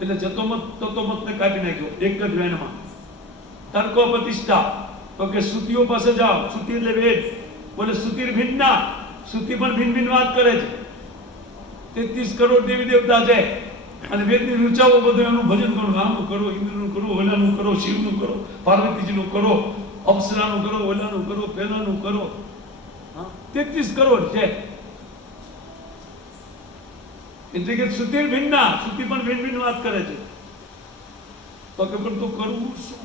એટલે જતો મત તતો મતને કાઢી નાખ્યો એક જ વેણમાં. તર્કો પ્રતિષ્ઠા, તો કે શ્રુતિઓ પાસે જાઓ. શ્રુતિ એટલે વેદ. બોલે શ્રુતિ ભિન્ના, શ્રુતિ પણ ભિન્ન ભિન્ન વાત કરે છે. 33 કરોડ દેવી દેવતા છે અને વેદની ઋચાઓ બધું એનું ભજન કરો. આનું કરો, ઇન્દ્રનું કરો, ઓલાનું કરો, શિવનું કરો, પાર્વતીજીનું કરો, અપ્સરાનું કરો, ઓલાનું કરો, પેલાનું કરો. 33 કરોડ છે. એટલે કે શ્રુતિ ભિન્ના, શ્રુતિ પણ ભિન્ન ભિન્ન વાત કરે છે. તો કે પણ તો કરવું શું?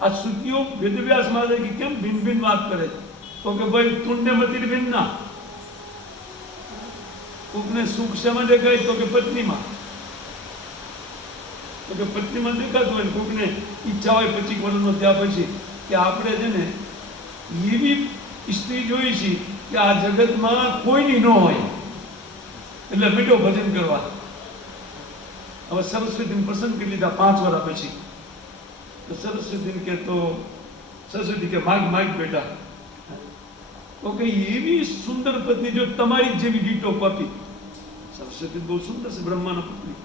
આ શ્રુતિઓ વેદવ્યાસ મહારાજ કેમ ભિન્ન ભિન્ન વાત કરે છે? તો કે ભાઈ તુંડે મતી ભિન્ના. કોકને સુખ શેમાં દેખાય? તો કે પત્નીમાં. તો કે પત્નીમાં દેખાતું હોય. કોકને ઈચ્છા હોય 25 વર્ષનો થયા પછી કે આપણે છે ને એવી સ્ત્રી જોઈ છે કે આ જગતમાં કોઈની ન હોય, એટલે બેટો ભજન કરવા. હવે સરસ્વતીને પસંદ કરી લીધા 5 વર્ષ પછી. તો સરસ્વતીને કે તો સરસ્વતી કે માગ માગ બેટા. તો કે એવી સુંદર પત્ની જો તમારી જેવી ડીટો કોપી. સરસ્વતી બહુ સુંદર છે, બ્રહ્માનો પત્ની.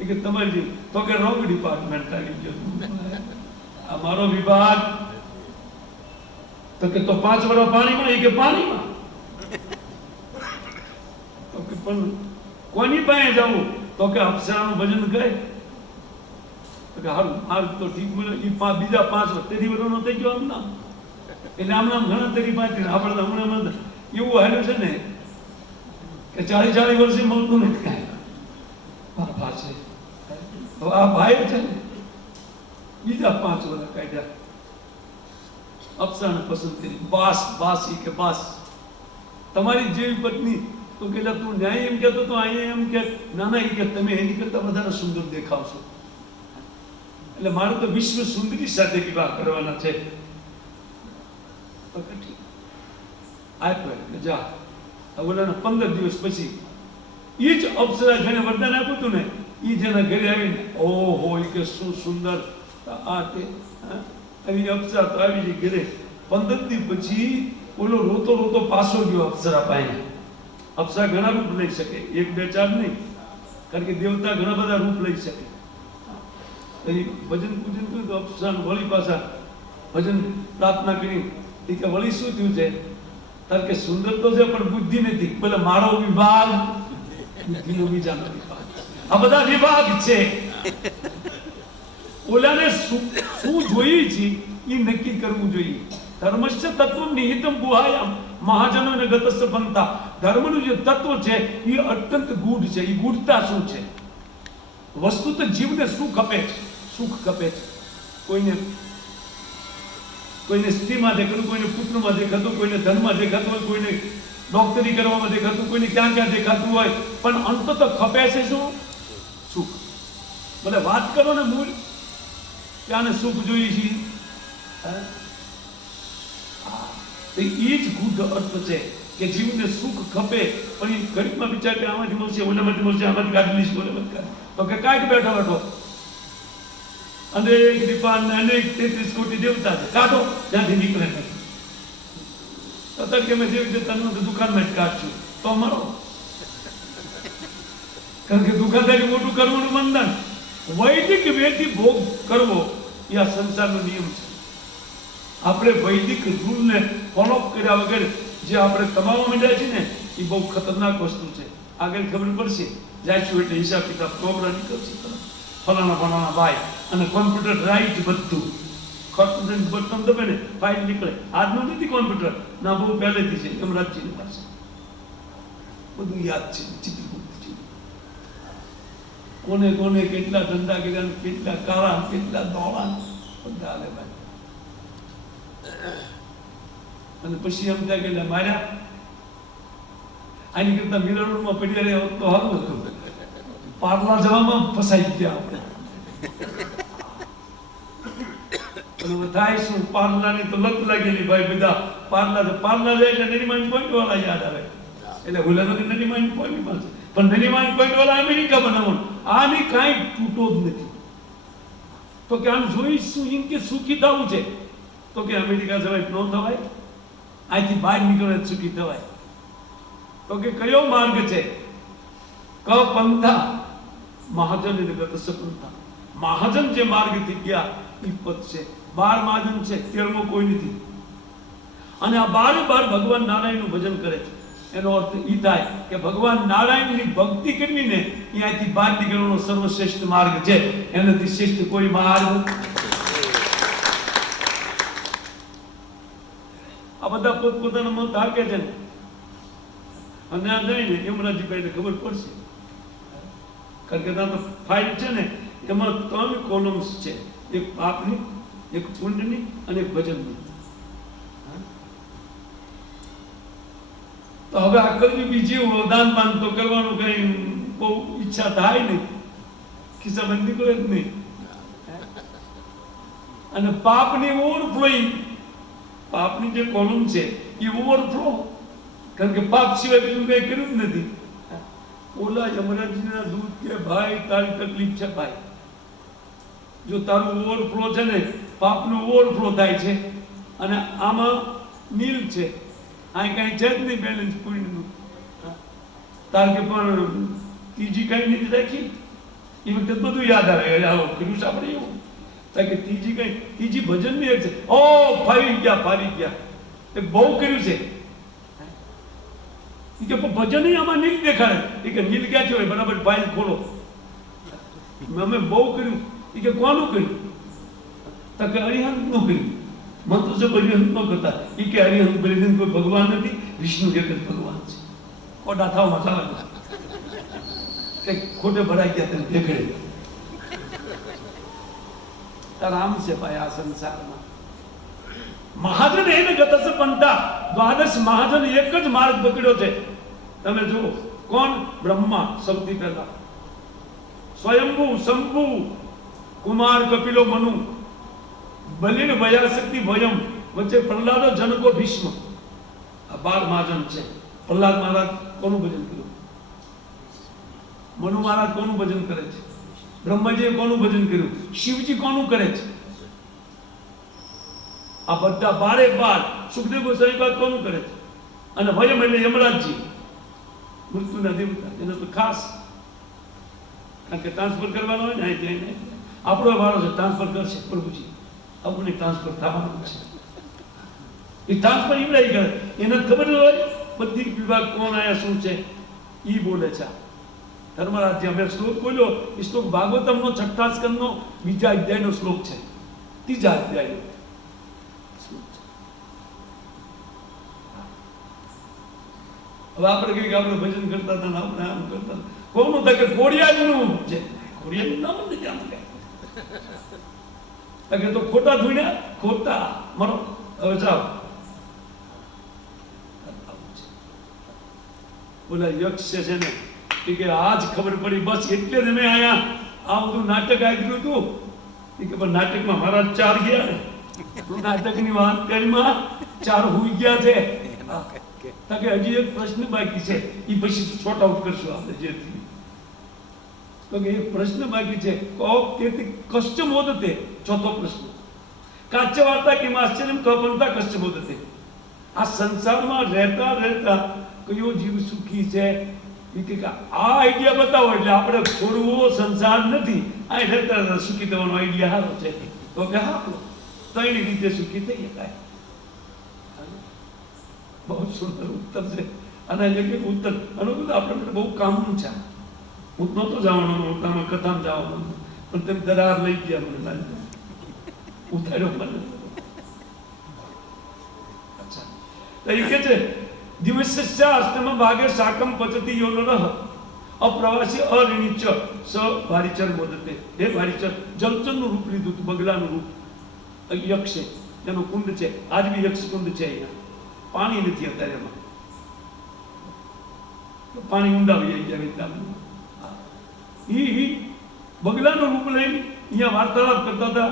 એ કે તમારી જેવી. તો કે રોંગ ડિપાર્ટમેન્ટ આવી ગયો, આ મારો વિભાગ. તો કે તો 5 વર્ષ પાણીમાં. એ કે પાણીમાં. તો કે પણ કોની પાસે જવું? તો કે અપ્સરાનું ભજન કરે. તો કે હારું માર્ગ તો ઠીક મળે. એ બીજા 5 વર્ષ 30 વર્ષનો થઈ ગયો આમ નામ. એટલે આમ નામ ઘણા તરી પાંચ. આપણે હમણાં એવું હાલ્યું છે ને કે 40 વર્ષે મળતું નથી કાંઈ. આ ભાઈ છે ને બીજા 5 વર્ષ કાઢ્યા. અપ્સરાને પસંદ કરી. બાસ બાસી કે બાસ તમારી જેવી પત્ની. તો કે તું ન્યાય એમ કહેતો તો અહીંયા એમ કે ના ના, એ કે તમે એની કરતા વધારે સુંદર દેખાવશો. એટલે મારે તો વિશ્વ સુંદરી સાથે વિવાહ કરવાના છે. આપ્યો જા. ઓલાના 15 દિવસ પછી એ જ અપ્સરા જેને વરદાન આપ્યું હતું ને એ જેના ઘરે આવીને ઓહો એ કે શું સુંદર આ તે આવી અપ્સરા તો આવી જાય ઘરે 15 દી પછી ઓલો રોતો રોતો પાછો ગયો અપ્સરા પાસે. અપ્સરા ઘણા રૂપ લઈ શકે, 1 2 4 નહીં, કારણ કે દેવતા ઘણા બધા રૂપ લઈ શકે. ભજન પૂજન કર્યું તો અપ્સરાને વળી પાછા ભજન પ્રાર્થના કરી એ કે વળી શું થયું છે? કારણ કે સુંદર તો છે પણ બુદ્ધિ નથી. બોલે મારો વિભાગ બુદ્ધિનો બીજાનો વિભાગ. આ બધા વિભાગ છે. ઓલાને શું જોઈએ છે એ નક્કી કરવું જોઈએ. ધર્મસ્ય તત્વ નિહિતમ ગુહાયામ મહાજનો અને ગતસ્ય પંથા. ધર્મનું જે તત્વ છે એ અત્યંત ગૂઢ છે. એ ગૂઢતા શું છે? વસ્તુ તો જીવને શું ખપે છે? સુખ ખપે છે. કોઈને સ્ત્રીમાં દેખાતું, કોઈને પુત્રમાં દેખાતું, કોઈને ધનમાં દેખાતું હોય, કોઈને ડોક્ટરી કરવામાં દેખાતું, કોઈને ક્યાં ક્યાં દેખાતું હોય, પણ અંત તો ખપે છે શું? સુખ. ભલે વાત કરો ને મૂળ ક્યાં સુખ જોઈએ છે. એ જ ગૂઢ અર્થ છે કે જીવને સુખ ખપે, પણ એ ઘડીકમાં વિચાર કે આમાંથી મળશે, ઓલામાંથી મળશે, આમાંથી કાઢી લઈશ, ઓલામાંથી કાઢી, તો કે કાઢ બેઠો બેઠો અનેક દીપાન અનેક 33 કોટી દેવતા છે, કાઢો જ્યાંથી નીકળે નહીં. અત્યારે કે મેં જેવી રીતે તને દુકાનમાં જ કાઢશું તો મરો. કારણ કે દુકાનદારી મોટું કરવાનું બંધન. વૈદિક વેદથી ભોગ કરવો એ આ સંસારનો નિયમ છે. આપણે વૈદિક રૂલને ફોલો કર્યા વગર જે આપણે કમાવા માંડ્યા છે ને એ બહુ ખતરનાક વસ્તુ છે. આગળ ખબર પડશે, જાઈશું એટલે હિસાબ કિતાબ પ્રોગ્રામ નીકળશે. ફલાણા ફલાણા ભાઈ અને કોમ્પ્યુટર રાઈટ બધું બટન દબે ને ફાઇલ નીકળે. આજનું નથી કોમ્પ્યુટર, ના બહુ પહેલેથી છે યમરાજજીની પાસે બધું યાદ છે. ચિત્રગુપ્ત કોને કોને કેટલા ધંધા કર્યા, કેટલા કાળા, કેટલા દોડા બધા હાલે ભાઈ. અને પછી એમ થાય કે માર્યા આની કરતા મિરરમાં પડ્યા રહ્યા તો સારું હતું. પાર્લા જવામાં ફસાઈ ગયા આપણે. થાય શું, પાર્લાની તો લત લાગેલી ભાઈ. બધા પાર્લા જાય એટલે નરીમાન પોઈન્ટ વાળા યાદ આવે. એટલે ભૂલા નથી નરીમાન પોઈન્ટ પાસે, પણ નરીમાન પોઈન્ટ વાળા અમેરિકા બનાવવાનું. આની કાંઈ તૂટો જ નથી. તો કે આમ જોઈશું એમ કે સુખી થવું છે, તો કે અમેરિકા જવાય ન થવાય, અહીંથી બહાર નીકળે સુખી થવાય. તો કે કયો માર્ગ છે? ક પંથા મહાજન અને ગતસ્ય પંથા. મહાજન જે માર્ગથી ગયા એ પદ છે. 12 મહાજન છે, 13મો કોઈ નથી. અને આ 12 ભગવાન નારાયણનું ભજન કરે છે. એનો અર્થ એ થાય કે ભગવાન નારાયણની ભક્તિ કરવી ને અહીંયાથી બહાર નીકળવાનો સર્વશ્રેષ્ઠ માર્ગ છે. એનાથી શ્રેષ્ઠ કોઈ માર્ગ. આ બધા પોતપોતાના મત હાકે છે ને, અને આ જઈને યમરાજજીભાઈને ખબર પડશે. કારણ કે ત્યાં તો ફાઇલ છે ને, એમાં 3 કોલમ્સ છે. એક પાપની, એક પુણ્યની અને એક ભજનની. તો હવે આ કલયુગ જીવો દાન પાન તો કરવાનું કઈ બહુ ઈચ્છા થાય નહીં, ખિસ્સામાં નીકળે જ નહીં. અને પાપની ઓવરફ્લોઈંગ, પાપની જે કોલમ છે એ ઓવરફ્લો, કારણ કે પાપ સિવાય બીજું કઈ કર્યું જ નથી. ઓલા યમરાજના દૂત કે ભાઈ તારી તકલીફ છે ભાઈ, જો તારું ઓવરફ્લો છે ને, પાપનું ઓવરફ્લો થાય છે, અને આમાં નીલ છે, આ કઈ છે જ નહીં બેલેન્સ પૂર્ણનું. તાર કે પણ ત્રીજી કઈ નથી રાખી, એ વખતે બધું યાદ આવે. આવો કર્યું છે આપણે એવું કે ત્રીજી ભજનની એક છે. ઓ ફાવી ગયા એ બહુ કર્યું છે. કે ભજન આમાં નીલ દેખાડે. એ કે નીલ ક્યાં છે હોય, બરાબર ફાઇલ ખોલો. અમે બહુ કર્યું. એ કે કોનું કર્યું? તો કે અરિહંત નું કર્યું. મંત્ર છે અરિહંત નો કરતા. એ કે અરિહંત બલિહંત કોઈ ભગવાન નથી, વિષ્ણુ એક જ ભગવાન છે. કોડા થાવમાં ચાલે કે ખોટે ભરાઈ ગયા તેને દેખડે. આરામ છે ભાઈ આ સંસારમાં. મહાજન એને ગતસ્ય પંથા. 12 મહાજન એક જ માર્ગ પકડ્યો છે. તમે જુઓ કોણ? બ્રહ્મા સૌથી પહેલા, સ્વયંભુ, શંભુ, કુમાર, કપિલો, મનુ, બલિન, વયાશક્તિ, વયમ, વચ્ચે પ્રહલાદો, જનકો, ભીષ્મ. આ 12 મહાજન છે. પ્રહલાદ મહારાજ કોનું ભજન કર્યું? મનુ મહારાજ કોનું ભજન કરે છે? બ્રહ્માજીએ કોનું ભજન કર્યું? શિવજી કોનું કરે છે? આ બધા બારે બાર સુખદેવ ગોસ્વામી બાદ કોનું કરે છે? અને વયમ એટલે યમરાજજી, મૃત્યુના દેવતા, એને તો ખાસ, કારણ કે ટ્રાન્સફર કરવાનો હોય ને અહીંથી આપણો વારો છે, ટ્રાન્સફર કરશે પ્રભુજી, આપણને ટ્રાન્સફર થવાનું છે. એ ટ્રાન્સફર ઈમરાઈ કરે, એને ખબર હોય બધી વિભાગ કોણ આયા શું છે, ઈ બોલે છે. ધર્મરાજ જે અમે શ્લોક બોલ્યો એ શ્લોક ભાગવતમનો 6થા સ્કંદનો બીજા અધ્યાયનો શ્લોક છે, 3જા અધ્યાયનો શ્લોક છે. હવે આપણે કહીએ કે આપણે ભજન કરતા હતા ને આપણે આમ કરતા, કોનું થાય કે ખોડિયારનું છે, ખોડિયારનું નામ નથી આમ કે તો ખોટા ધોઈને ખોટા મરો. હવે જાઓ, બોલા યક્ષ છે ને કે આજ ખબર પડી, બસ એટલે જ મેં અહીંયા આ બધું નાટક આપ્યું હતું કે પણ નાટકમાં મારા 4 ગયા ને, નાટકની વાત કરીમાં 4 હોઈ ગયા છે. કે હજી એક પ્રશ્ન બાકી છે, એ પછી શોર્ટ આઉટ કરશું આપણે જે થયું. તો કે એક પ્રશ્ન બાકી છે, કશ્ચ મોદતે, 4થો પ્રશ્ન. કાચ્ય વાર્તા કિમ આશ્ચર્યમ કપંતા કશ્ચ મોદતે. આ સંસારમાં રહેતા રહેતા કયો જીવ સુખી છે એ કે આ આઈડિયા બતાવો એટલે આપણે છોડવો સંસાર નથી, આ રહેતા રહેતા સુખી થવાનો આઈડિયા સારો છે. તો કે હા, 3 રીતે સુખી થઈ શકાય. બહુ સુંદર ઉત્તર છે. અને એક ઉત્તર અનુકૂળ આપણે બહુ કામનું છે. હું નહોતો જવાનો, નહોતામાં કથામાં જવાનો, પણ તેમ દરાર લઈ ગયા મને લાગે, ઉતાર્યો મને. અચ્છા, તો એ કે છે દિવસ્ય અષ્ટમ ભાગે શાકમ પચતી યોનરઃ અપ્રવાસી અરિણીચ સ ભારીચર મોદતે. હે ભારીચર, જલચરનું રૂપ લીધું હતું, બગલાનું રૂપ. યક્ષે એનો કુંડ છે, આજ બી યક્ષ કુંડ છે. અહીંયા પાણી નથી અત્યારે, એમાં પાણી ઊંડા વહી ગયા. બગલાનું રૂપ લઈને અહીંયા વાર્તાલાપ કરતા હતા.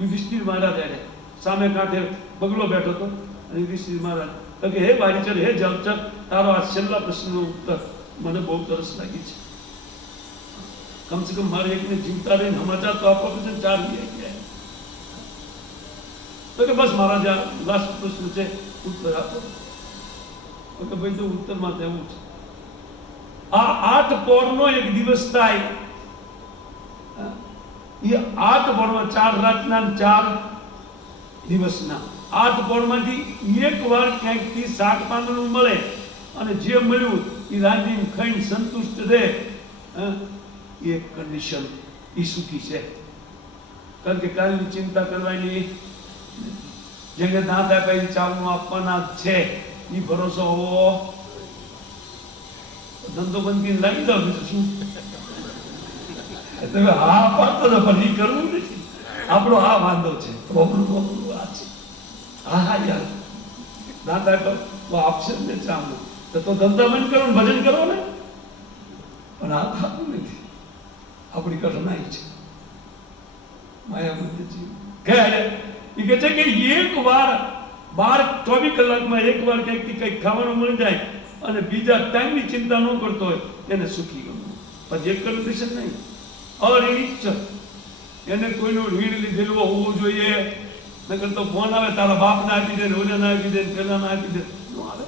યુધિષ્ઠિર મહારાજ એને સામે કાંઠે બગલો બેઠો હતો અને યુધિષ્ઠિર મહારાજ તો કે હે બારીચર, હે જલચર, તારો આ છેલ્લા પ્રશ્નનો ઉત્તર મને બહુ તરસ લાગી છે. કમસે કમ મારે એકને જીવતા રહીને સમાચાર તો આપવા પછી 4 ગયા. તો કે બસ મહારાજ આ લાસ્ટ પ્રશ્ન છે, ઉત્તર આપો. તો કે ભાઈ તો ઉત્તરમાં તો એવું છે, આ 8 પહોરનો એક દિવસ થાય, એ 8 પહોરમાં 4 રાતના 4 દિવસના 8 પહોરમાંથી એક વાર ક્યાંકથી શાક પાંદડું મળે અને જે મળ્યું એ રાંધીને ખાઈને સંતુષ્ટ રહે, એ કન્ડિશન એ સુખી છે. કારણ કે કાલની ચિંતા કરવાની, જેને દાંત આપ્યા એ ચાવનું આપવાના છે, એ ભરોસો હોવો. ધંધો બંધ કરીને લાગી જાવ, બીજું શું? તમે હા પાડતો હતો પણ એ કરવું નથી. આપણો આ વાંધો છે, પ્રોબ્લેમ આ છે. હા હા યાર, દાંત આપ્યો તો આપશે ને ચાવનું, તો ધંધા બંધ કરો ને ભજન કરો ને. પણ આ થતું નથી, આપણી કઠણાઈ છે. માયા મંદિરજી કહે છે કે એક વાર 12-24 કલાકમાં એક વાર ક્યાંકથી કંઈક ખાવાનું મળી જાય અને બીજા ટાઈમની ચિંતા ન કરતો હોય તેને સુખી ગમવું. પછી એક કન્ડિશન નહીં, અરિણીચ, એને કોઈનું ઋણ લીધેલું હોવું જોઈએ. નકર તો ફોન આવે, તારા બાપને આપી દે, ઓને આપી દે, પેલાને આપી દે, ન આવે.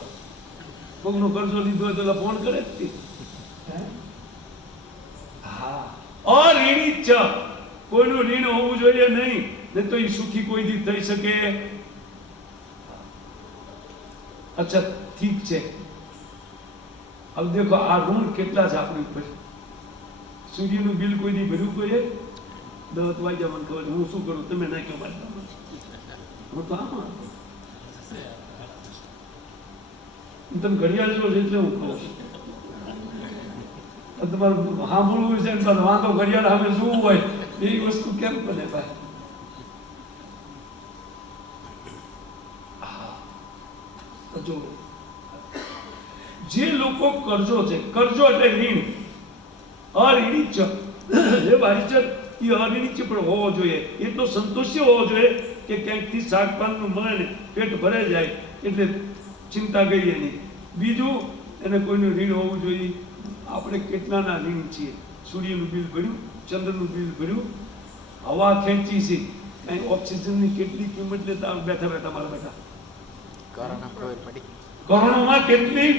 કોકનો કરજો લીધો હોય તો ફોન કરે જ. હા, અરિણીચ, કોઈનું ઋણ હોવું જોઈએ નહીં, નહીં તો એ સુખી કોઈ દી થઈ શકે. અચ્છા ઠીક છે, હવે દેખો આ ઋણ કેટલા છે આપણી ઉપર. સૂર્યનું બિલ કોઈ દી ભર્યું કોઈએ? 10 વાગ્યા મને ખબર, હું શું કરું તમે નાખ્યો મારી. હું તો આમાં તમે ઘડિયાળ જો એટલે હું કહું છું. તમારું સાંભળવું છે ને વાંધો ઘડિયાળ સામે જોવું હોય એ વસ્તુ કેમ બને ભાઈ? જો જે લોકો કરજો છે, કરજો એટલે ઋણ, અરિણીચ, જે બારીચર એ અરિણીચ પણ હોવો જોઈએ. એટલો સંતોષી હોવો જોઈએ કે ક્યાંકથી શાકપાકનું મળે ને પેટ ભરાઈ જાય એટલે ચિંતા ગઈ એની. બીજું એને કોઈનું ઋણ હોવું જોઈએ. આપણે કેટલાના ઋણ છીએ? સૂર્યનું બિલ ભર્યું, ચંદ્રનું બિલ ભર્યું, હવા ખેંચી છે, કાંઈ ઓક્સિજનની કેટલી કિંમત લેતા બેઠા બેઠા મારા બેઠા કોરોના ખબર પડી. કોરોનામાં કેટલી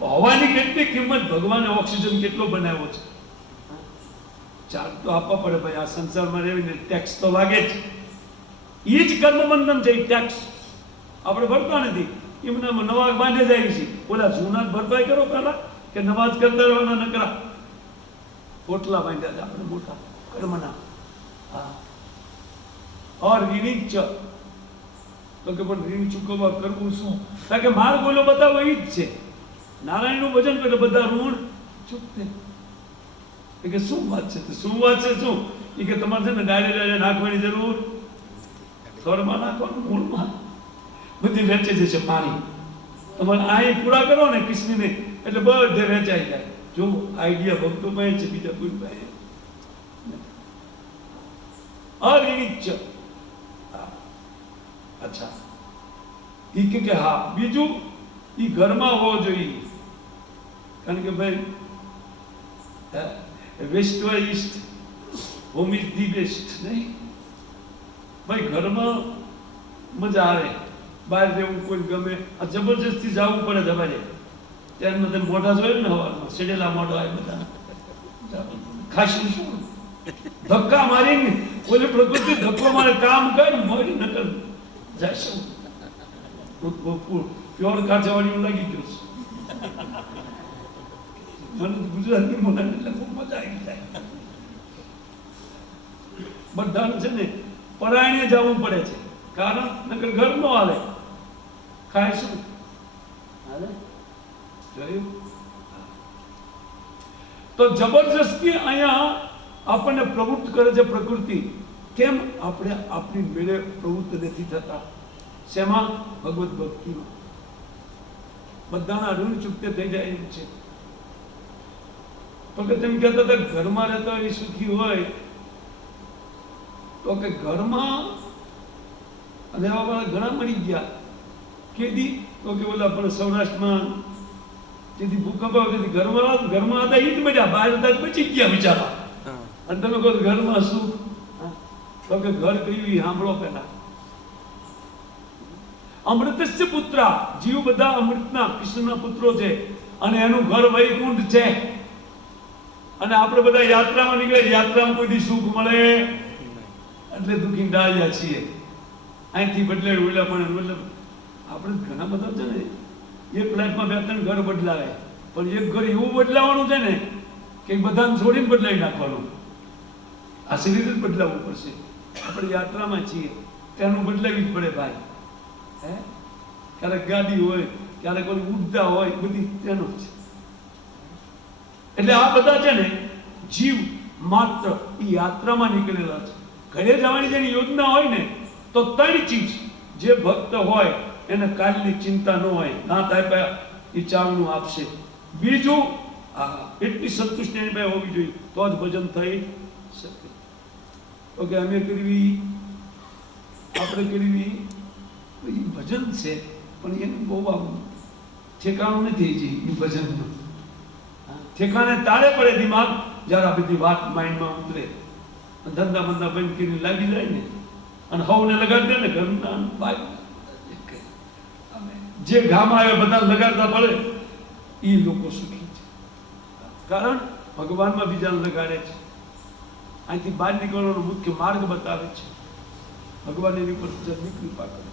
હવાની કેટલી કિંમત, ભગવાને ઓક્સિજન કેટલો બનાવ્યો છે. ચાર્જ તો આપવા પડે ભાઈ, આ સંસારમાં રહેવીને ટેક્સ તો લાગે જ. એ જ કર્મબંધન છે, ટેક્સ આપણે ભરતા નથી, એમનામાં નવા બાંધે જાય છે. ઓલા જૂના જ ભરપાઈ કરો પહેલા, કે નવા જ કરતા રહેવાના નકરા પોટલા બાંધ્યા છે આપણે મોટા કર્મના. હા, ઓર ઋણી ચ, તો કે પણ ઋણ ચૂકવવા કરવું શું? કારણ કે માર્ગ બોલો બધા એ જ છે. નારાયણનું ભજન કરે બધા ઋણ ચૂકતે. કે શું વાત છે? શું વાત છે? શું એ કે તમારે છે ને ડાયરે નાખવાની જરૂર, થડમાં નાખવાનું, મૂળમાં બધી વેચે જશે પાણી. તમારે અહીં પૂરા કરો ને કૃષ્ણને, એટલે બધે વેચાઈ જાય. જો આઈડિયા ભક્તો પાસે છે, બીજા કોઈ પાસે અરિણીચ. અચ્છા, એ કે હા, બીજું એ ઘરમાં હોવો જોઈએ. કારણ કે ભાઈ વેસ્ટ હોય East, home is the best. નહીં ભાઈ, ઘરમાં મજા આવે, બહાર જવું કોઈ ગમે. આ જબરજસ્તી જવું પડે તમારે. ત્યારમાં તમે મોઢા જોયું ને, હવારમાં સેડેલા મોઢા આવે બધા, ખાસું શું ધક્કા મારીને ઓલી પ્રકૃતિ ધક્કો મારે, કામ કર મરી નકર જશે. પ્યોર કાઠિયાવાડી લાગી ગયું છે મને. ગુજરાતની મોઢા એટલે ખૂબ મજા આવી જાય. બધાને છે ને પરાયણે જવું પડે છે, કારણ નકર ઘર નો હાલે. ખાય શું હાલે? જોયું? તો જબરજસ્તી અહીંયા આપણને પ્રવૃત્ત કરે છે પ્રકૃતિ. કેમ આપણે આપણી મેળે પ્રવૃત્ત નથી થતા? શેમાં? ભગવત ભક્તિમાં. બધાના ઋણ ચૂકતે થઈ જાય એમ છે. તો કે તેમ કહેતા હતા ઘરમાં રહેતા હોય સુખી હોય, તો કે ઘરમાં રહેવા વાળા ઘણા મળી ગયા. કેદી? તો કે ઓલા પણ સૌરાષ્ટ્રમાં જેથી ભૂકંપ આવે તેથી ઘરમાં હતા એ જ મજા, બહાર હતા બચી ગયા બિચારા. અને તમે કહો ઘરમાં સુખ, તો કે ઘર કયું એ સાંભળો પેલા. અમૃતસ્ય પુત્ર, જીવ બધા અમૃતના કૃષ્ણના પુત્રો છે, અને એનું ઘર વૈકુંઠ છે. અને આપણે બધા યાત્રામાં નીકળે, યાત્રામાં કોઈ દી સુખ મળે એટલે દુઃખી ડાળ્યા છીએ. અહીંથી બદલે ઓલા પણ મતલબ આપણે ઘણા બધા છે ને એક ફ્લેટમાં 2-3 ઘર બદલાવે, પણ એક ઘર એવું બદલાવાનું છે ને કે બધાને છોડીને બદલાવી નાખવાનું. આ શરીર જ બદલાવવું પડશે. આપણે યાત્રામાં છીએ તેનું બદલાવી જ પડે ભાઈ. હે, ક્યારેક ગાડી હોય, ક્યારેક કોઈ ઉડતા હોય, બધી તેનું જ. એટલે આ બધા છે ને જીવ માત્ર એ યાત્રામાં નીકળેલા છે. ઘરે જવાની જેની યોજના હોય ને, તો 3 ચીજ જે ભક્ત હોય એને કાલની ચિંતા ન હોય, ના થાય એ ચાવનું આપશે. બીજું, એટલી સંતુષ્ટિ એની પાસે હોવી જોઈએ, તો જ ભજન થઈ શકે. તો કે અમે કરવી, આપણે કરવી એ ભજન છે, પણ એનું બહુ આવું ઠેકાણું નથી. એ ભજનનું ઠેકાણે તારે પડે દિમાગ જ્યારે આ બધી વાત માઇન્ડમાં ઉતરે. ધંધા બંધા બંધ કરીને લાગી જાય ને, અને હવને લગાડી દે ને ઘરના બાય, જે ગામમાં આવે બધા લગાડતા પડે એ લોકો સુખી છે. કારણ ભગવાનમાં બીજાને લગાડે છે. અહીંથી બહાર નીકળવાનો મુખ્ય માર્ગ બતાવે છે. ભગવાન એની પર જલ્દી કૃપા કરે.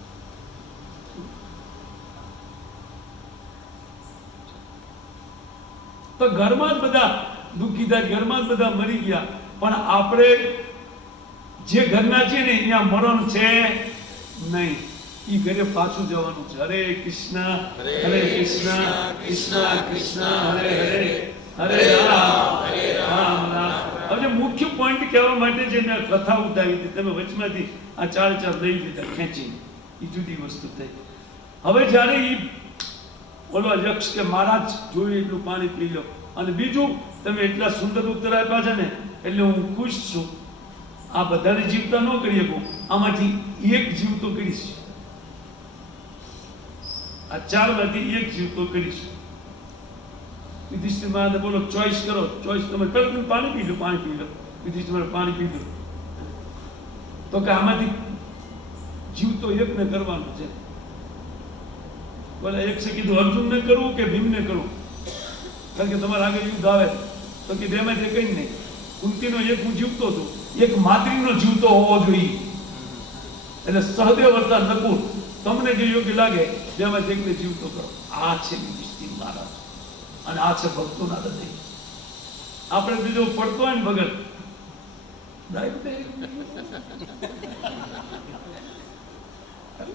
તો ઘરમાં જ બધા દુઃખી થાય, ઘરમાં જ બધા મરી ગયા. પણ આપણે જે ઘરના છે ને અહીંયા મરણ છે નહીં. એ ઘરે પાછું જવાનું છે. હરે કૃષ્ણ હરે કૃષ્ણ કૃષ્ણ કૃષ્ણ હરે હરે હરે રામ રામ રામ. હવે મુખ્ય પોઈન્ટ કહેવા માટે જે મેં કથા ઉઠાવી હતી, તમે વચમાંથી આ 4 લઈ લીધા ખેંચીને, એ જુદી વસ્તુ થઈ. હવે જ્યારે એ બોલો યક્ષ કે મહારાજ જોયું એટલું પાણી પી લો, અને બીજું તમે એટલા સુંદર ઉત્તર આપ્યા છે ને એટલે હું ખુશ છું. આ બધાને જીવતા ન કરી શકું, આમાંથી એક જીવ તો કરીશ. આ 4માંથી એક જીવ તો કરીશ. યુધિષ્ઠિર મહારાજે બોલો ચોઈસ કરો, ચોઈસ તમે કરો, તમે પાણી પી લો, પાણી પી લો. યુધિષ્ઠિર મહારાજ પાણી પીધું. તો કે આમાંથી જીવતો યજ્ઞ કરવાનો છે. બોલે એક છે કીધું અર્જુનને કરવું કે ભીમને કરવું, કારણ કે તમારા આગળ યુદ્ધ આવે તો કે બેમાંથી કઈ નહીં. કુંતીનો એક હું જીવતો હતો, એક માતૃનો જીવતો હોવો જોઈએ. એટલે સહદેવ વર્તા નકુલ, તમને જે યોગ્ય લાગે બેમાંથી એકને જીવતો કરો. આ છે યુધિષ્ઠિર મહારાજ અને આ છે ભક્તોના હૃદય. આપણે બીજો પડતો હોય ને ભગત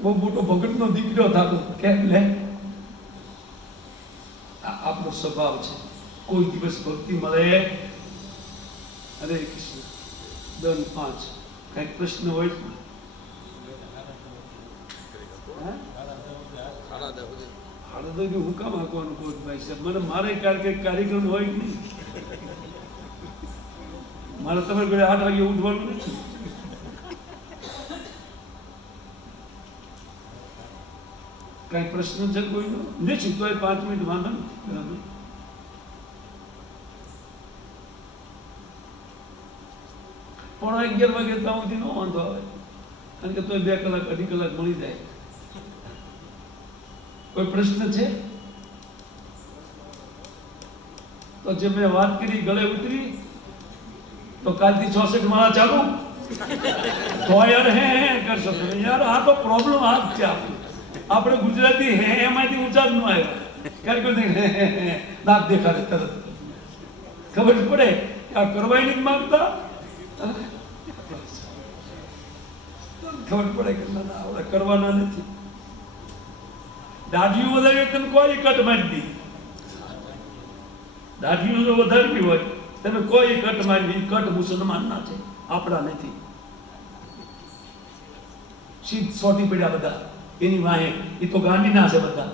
બહુ મોટો ભગતનો દીકરો થતો કેમ લે. આપણો સ્વભાવ છે. કોઈ દિવસ ભક્તિ મળે. હરે કૃષ્ણ. 2:05 કઈક પ્રશ્ન હોય હું કામ આંકવાનું કહું ભાઈ સાહેબ, મને મારે કાર્યક્રમ હોય કે નહીં. મારે તમે 8 વાગે ઉઠવાનું નથી. કઈ પ્રશ્ન છે કોઈનો? નથી તો 5 મિનિટ વાંધો નથી. બરાબર. પણ 11 વાગે ત્યાં સુધી નો વાંધો આવે, કારણ કે તો 2 કલાક 2.5 કલાક મળી જાય. કોઈ પ્રશ્ન છે તો જે મેં વાત કરી ગળે ઉતરી તો કાલથી 66 માળા ચાલુ તો યાર હે કરશો તમે યાર. આ તો પ્રોબ્લેમ આ જ છે. આપણે ગુજરાતી હે એમાંથી ઊંચા જ ન આવ્યા. કારણ કે નાક દેખાડે તરત ખબર પડે કે આ કરવાય નથી માંગતા. ખબર પડે કે ના આપણે કરવાના નથી. દાઢીઓ વધારે તમે કોઈ કટ મારી દી. દાઢીઓ જો વધારવી હોય તમે કોઈ કટ મારી, કટ મુસલમાનના છે, આપણા નથી. સીધ સોટી પડ્યા બધા એની વાહે, એ તો ગાંધીના છે બધા.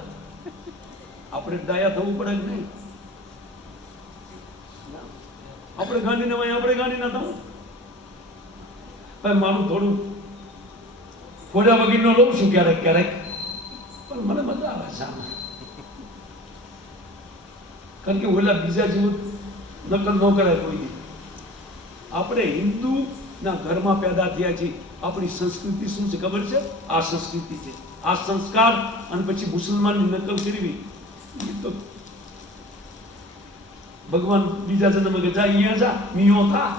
આપણે ડાયા થવું પડે કે નહીં? આપણે ગાંધીના વાહે આપણે ગાંધીના થવું. ભાઈ મારું થોડું ફોડા વગીરનો લઉં છું ક્યારેક ક્યારેક, પણ મને મજા આવે છે આમાં. કારણ કે ઓલા બીજા જેવું નકલ ન કરાય કોઈ. આપણે હિન્દુના ઘરમાં પેદા થયા છીએ. આપણી સંસ્કૃતિ શું છે ખબર છે? આ સંસ્કૃતિ છે, આ સંસ્કાર. અને પછી મુસલમાનની નકલ કરવી એ તો ભગવાન બીજા જન્મ કે જા અહીંયા જા મિયો થા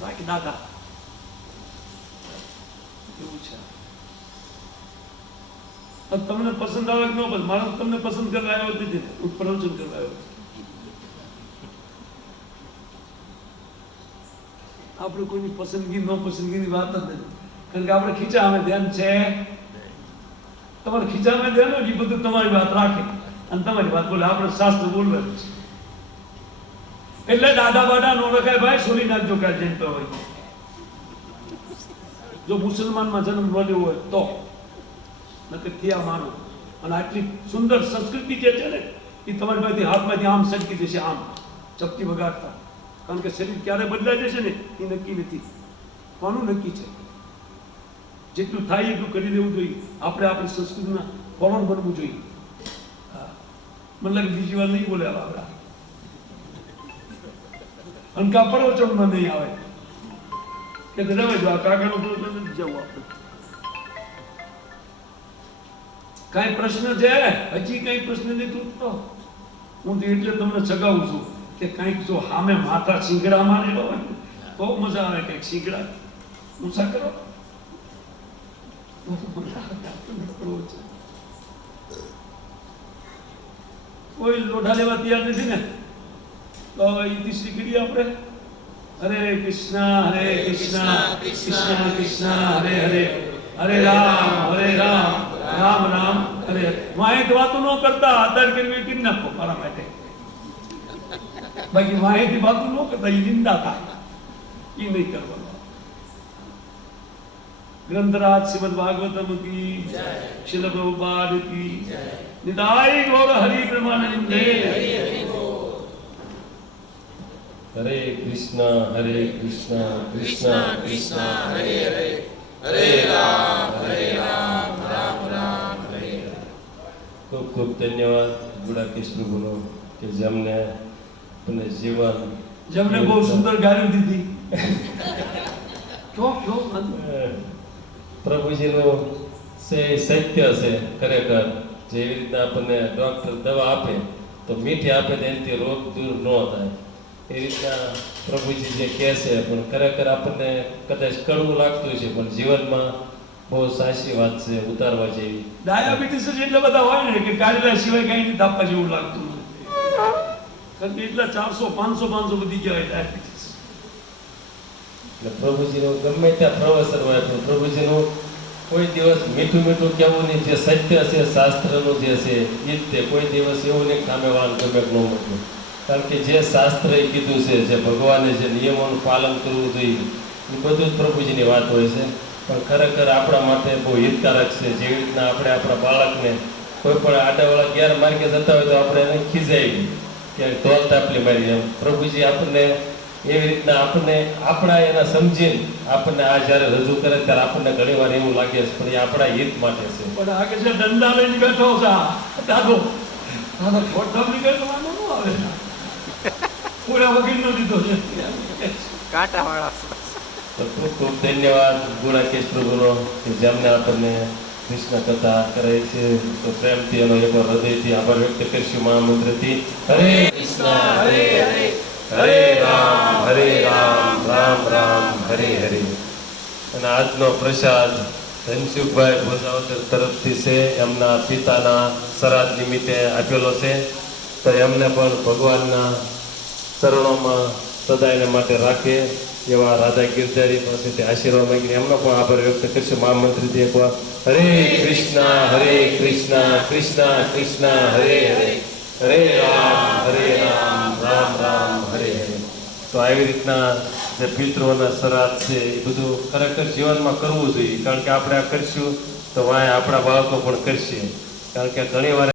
બાકી દાદા એવું છે. તમને પસંદ આવે કે ન પસંદ, મારો તમને પસંદ કરવા આવ્યો નથી, હું પ્રવચન કરવા આવ્યો. આપણે કોઈની પસંદગી ન પસંદગીની વાત જ નથી. કારણ કે આપણે ખીચામાં ધ્યાન છે. તમારે ખીચામાં ધ્યાન હોય એ બધું તમારી વાત રાખે અને તમારી વાત બોલે. આપણે શાસ્ત્ર બોલવાનું છે એટલે દાદા બાડા નો રખાય ભાઈ. સોલી નાખજો કાંઈ જનતો હોય. જો મુસલમાનમાં જન્મ ન લેવો હોય તો નકર થયા માનો. અને આટલી સુંદર સંસ્કૃતિ જે છે ને એ તમારી પાસે હાથમાંથી આમ સટકી જશે, આમ ચપટી વગાડતા. કારણ કે શરીર ક્યારે બદલાઈ જશે ને એ નક્કી નથી. કોનું નક્કી છે? જેટલું થાય એટલું કરી દેવું જોઈએ. આપણે આપણી સંસ્કૃતિના ફોલોઅર બનવું જોઈએ. મને લાગે બીજી વાર નહીં બોલે આપણા અનકા પ્રવચનમાં નહીં આવે કે રવે જો આ કાકાનું પ્રવચન નથી જવું. આપણે કઈ પ્રશ્ન છે? હજી કઈ પ્રશ્ન નથી ઉઠતો. હું તો એટલે તમને સગાવું છું કે કંઈક જો સામે માથા શીંગડા મારેલો હોય બહુ મજા આવે. કંઈક શીંગડા ઊંચા કરો કોઈ લોઢા લેવા તૈયાર નથી ને તો ઈતિશ્રી કરીએ આપણે. હરે કૃષ્ણ કૃષ્ણ કૃષ્ણ હરે હરે, હરે રામ રામ રામ હરે. વાંહે વાતો ન કરતા આધાર કરવી કરી નાખો મારા માટે. બાકી વાંહેથી વાતો ન કરતા એ નિંદા થાય, એ નહીં કરવાનું. ગ્રંથરાજ શ્રીમદ ભાગવતમ કી જય, શીલ પ્રભુપાદ કી જય. નિતાય ગૌર હરિ પ્રેમાનંદે. હરે કૃષ્ણ કૃષ્ણ કૃષ્ણ હરે હરે, હરે રામ રામ રામ હરે હરે. ખૂબ ખૂબ ધન્યવાદ ગુડાકેશ પ્રભુનો. કે જેમને આપણને જીવન જેમને બહુ સુંદર ગાડી દીધી. કયો પ્રભુજીનું છે એ સત્ય છે ખરેખર. જેવી રીતના આપણને ડૉક્ટર દવા આપે તો મીઠી આપે તો એનાથી રોગ દૂર ન થાય. એ રીતના પ્રભુજી જે કહે છે પણ ખરેખર આપણને કદાચ કડવું લાગતું છે પણ જીવનમાં બહુ સાચી વાત છે, ઉતારવા જેવી. ડાયાબિટીસ જ એટલે બધા હોય ને કે કારેલા સિવાય કઈ નથી આપવા જેવું લાગતું નથી. કારણ કે એટલા 400 500 વધી ગયા હોય ડાયાબિટીસ. એટલે પ્રભુજીનું ગમે ત્યાં પ્રવસન હોય પણ પ્રભુજીનું કોઈ દિવસ મીઠું મીઠું કહેવું નહીં. જે સત્ય છે શાસ્ત્રનું જે છે એ જ તે. કોઈ દિવસ એવું નહીં સામે વાળા ગમે ન મૂકવું. કારણ કે જે શાસ્ત્રએ કીધું છે, જે ભગવાને જે નિયમોનું પાલન કરવું જોઈએ એ બધું જ પ્રભુજીની વાત હોય છે. પણ ખરેખર આપણા માટે બહુ હિતકારક છે. જેવી રીતના આપણે આપણા બાળકને કોઈ પણ આડાવાળા ગેરમાર્ગે જતા હોય તો આપણે એને ખીજાવી કે તોલ તાપલી મારી. એમ પ્રભુજી આપણને એવી રીતના આપણને આપણા એના સમજીને આપણને આ જ્યારે રજૂ કરે ત્યારે આપણને ઘણી વાર એવું લાગે છે પણ એ આપણા હિત માટે છે. પણ આ કે છે દંડા લઈને બેઠો છે દાદો ખોટા નીકળે વાંધો ન આવે. પૂરા વગીરનો દીધો છે. કાંટાવાળા. તો ખૂબ ખૂબ ધન્યવાદ ગુણાકેશ પ્રભુનો કે જેમને આપણને કૃષ્ણ કથા કરાય છે. તો પ્રેમથી એનો એકવાર હૃદયથી આભાર વ્યક્ત કરીશું મહામંત્રથી. હરે કૃષ્ણ હરે હરે હરે રામ રામ રામ હરે હરે. અને આજનો પ્રસાદ ધનસુખભાઈ ભોજાવદર તરફથી છે. એમના પિતાના શ્રાદ્ધ નિમિત્તે આપેલો છે. તો એમને પણ ભગવાનના ચરણોમાં સદાયને માટે રાખે એવા રાધા ગિરધારી પાસેથી આશીર્વાદ માંગીને એમનો પણ આભાર વ્યક્ત કરીશું મહામંત્રીથી એકવાર. હરે કૃષ્ણ કૃષ્ણ કૃષ્ણ હરે હરે હરે રામ રામ રામ હરે હરે. તો આવી રીતના જે પિતૃઓના શ્રાદ્ધ છે એ બધું ખરેખર જીવનમાં કરવું જોઈએ. કારણ કે આપણે આ કરશું તો વાય આપણા બાળકો પણ કરશે. કારણ કે ઘણી વાર